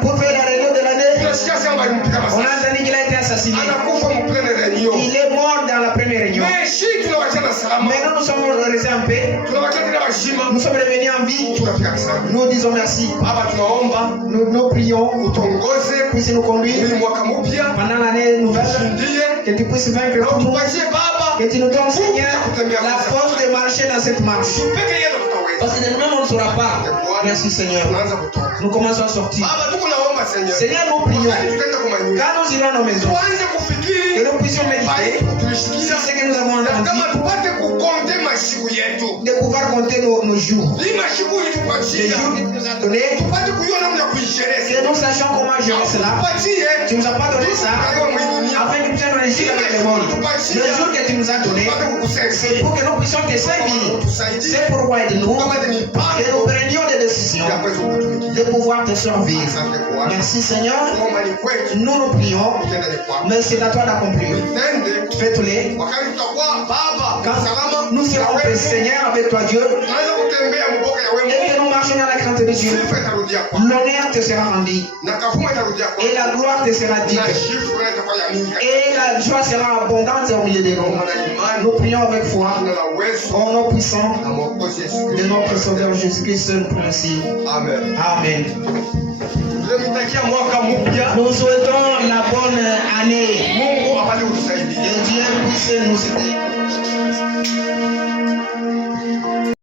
pour faire la réunion de l'année. On a entendu qu'il a été assassiné. Il est mort dans la première réunion. Maintenant nous sommes restés en paix. Nous sommes revenus en vie. Nous disons merci. Nous prions. Puisse nous conduire pendant l'année nouvelle. Que tu puisses vaincre tout. Que tu nous donnes, Seigneur, la force de marcher dans cette marche. Parce que de nous-mêmes on ne saura pas. Merci Seigneur. Nous commençons à sortir. Seigneur, nous prions. Quand nous irons à nos maisons, que nous puissions méditer sur ce que nous avons entendu, de pouvoir compter nos jours. Les jours que tu nous as donnés, que nous sachions comment gérer cela. Tu ne nous as pas donné ça afin que nous puissions réussir avec le monde. Les jours que tu nous as donnés, c'est pour que nous puissions te servir. C'est pourquoi aide-nous que nous prenions des décisions de pouvoir te servir. Merci Seigneur. Nous prions, mais c'est à toi d'accomplir. Fais-le. Quand nous serons paix, Seigneur, avec toi Dieu, et que nous marchons dans la crainte de Dieu, l'honneur te sera rendu, et la gloire te sera dite, et la joie sera abondante au milieu de nous. Nous prions avec foi, au nom puissant de notre Sauveur Jésus-Christ, nous prions ainsi. Amen. Amen. Nous souhaitons la bonne année. Que Dieu puisse nous aider.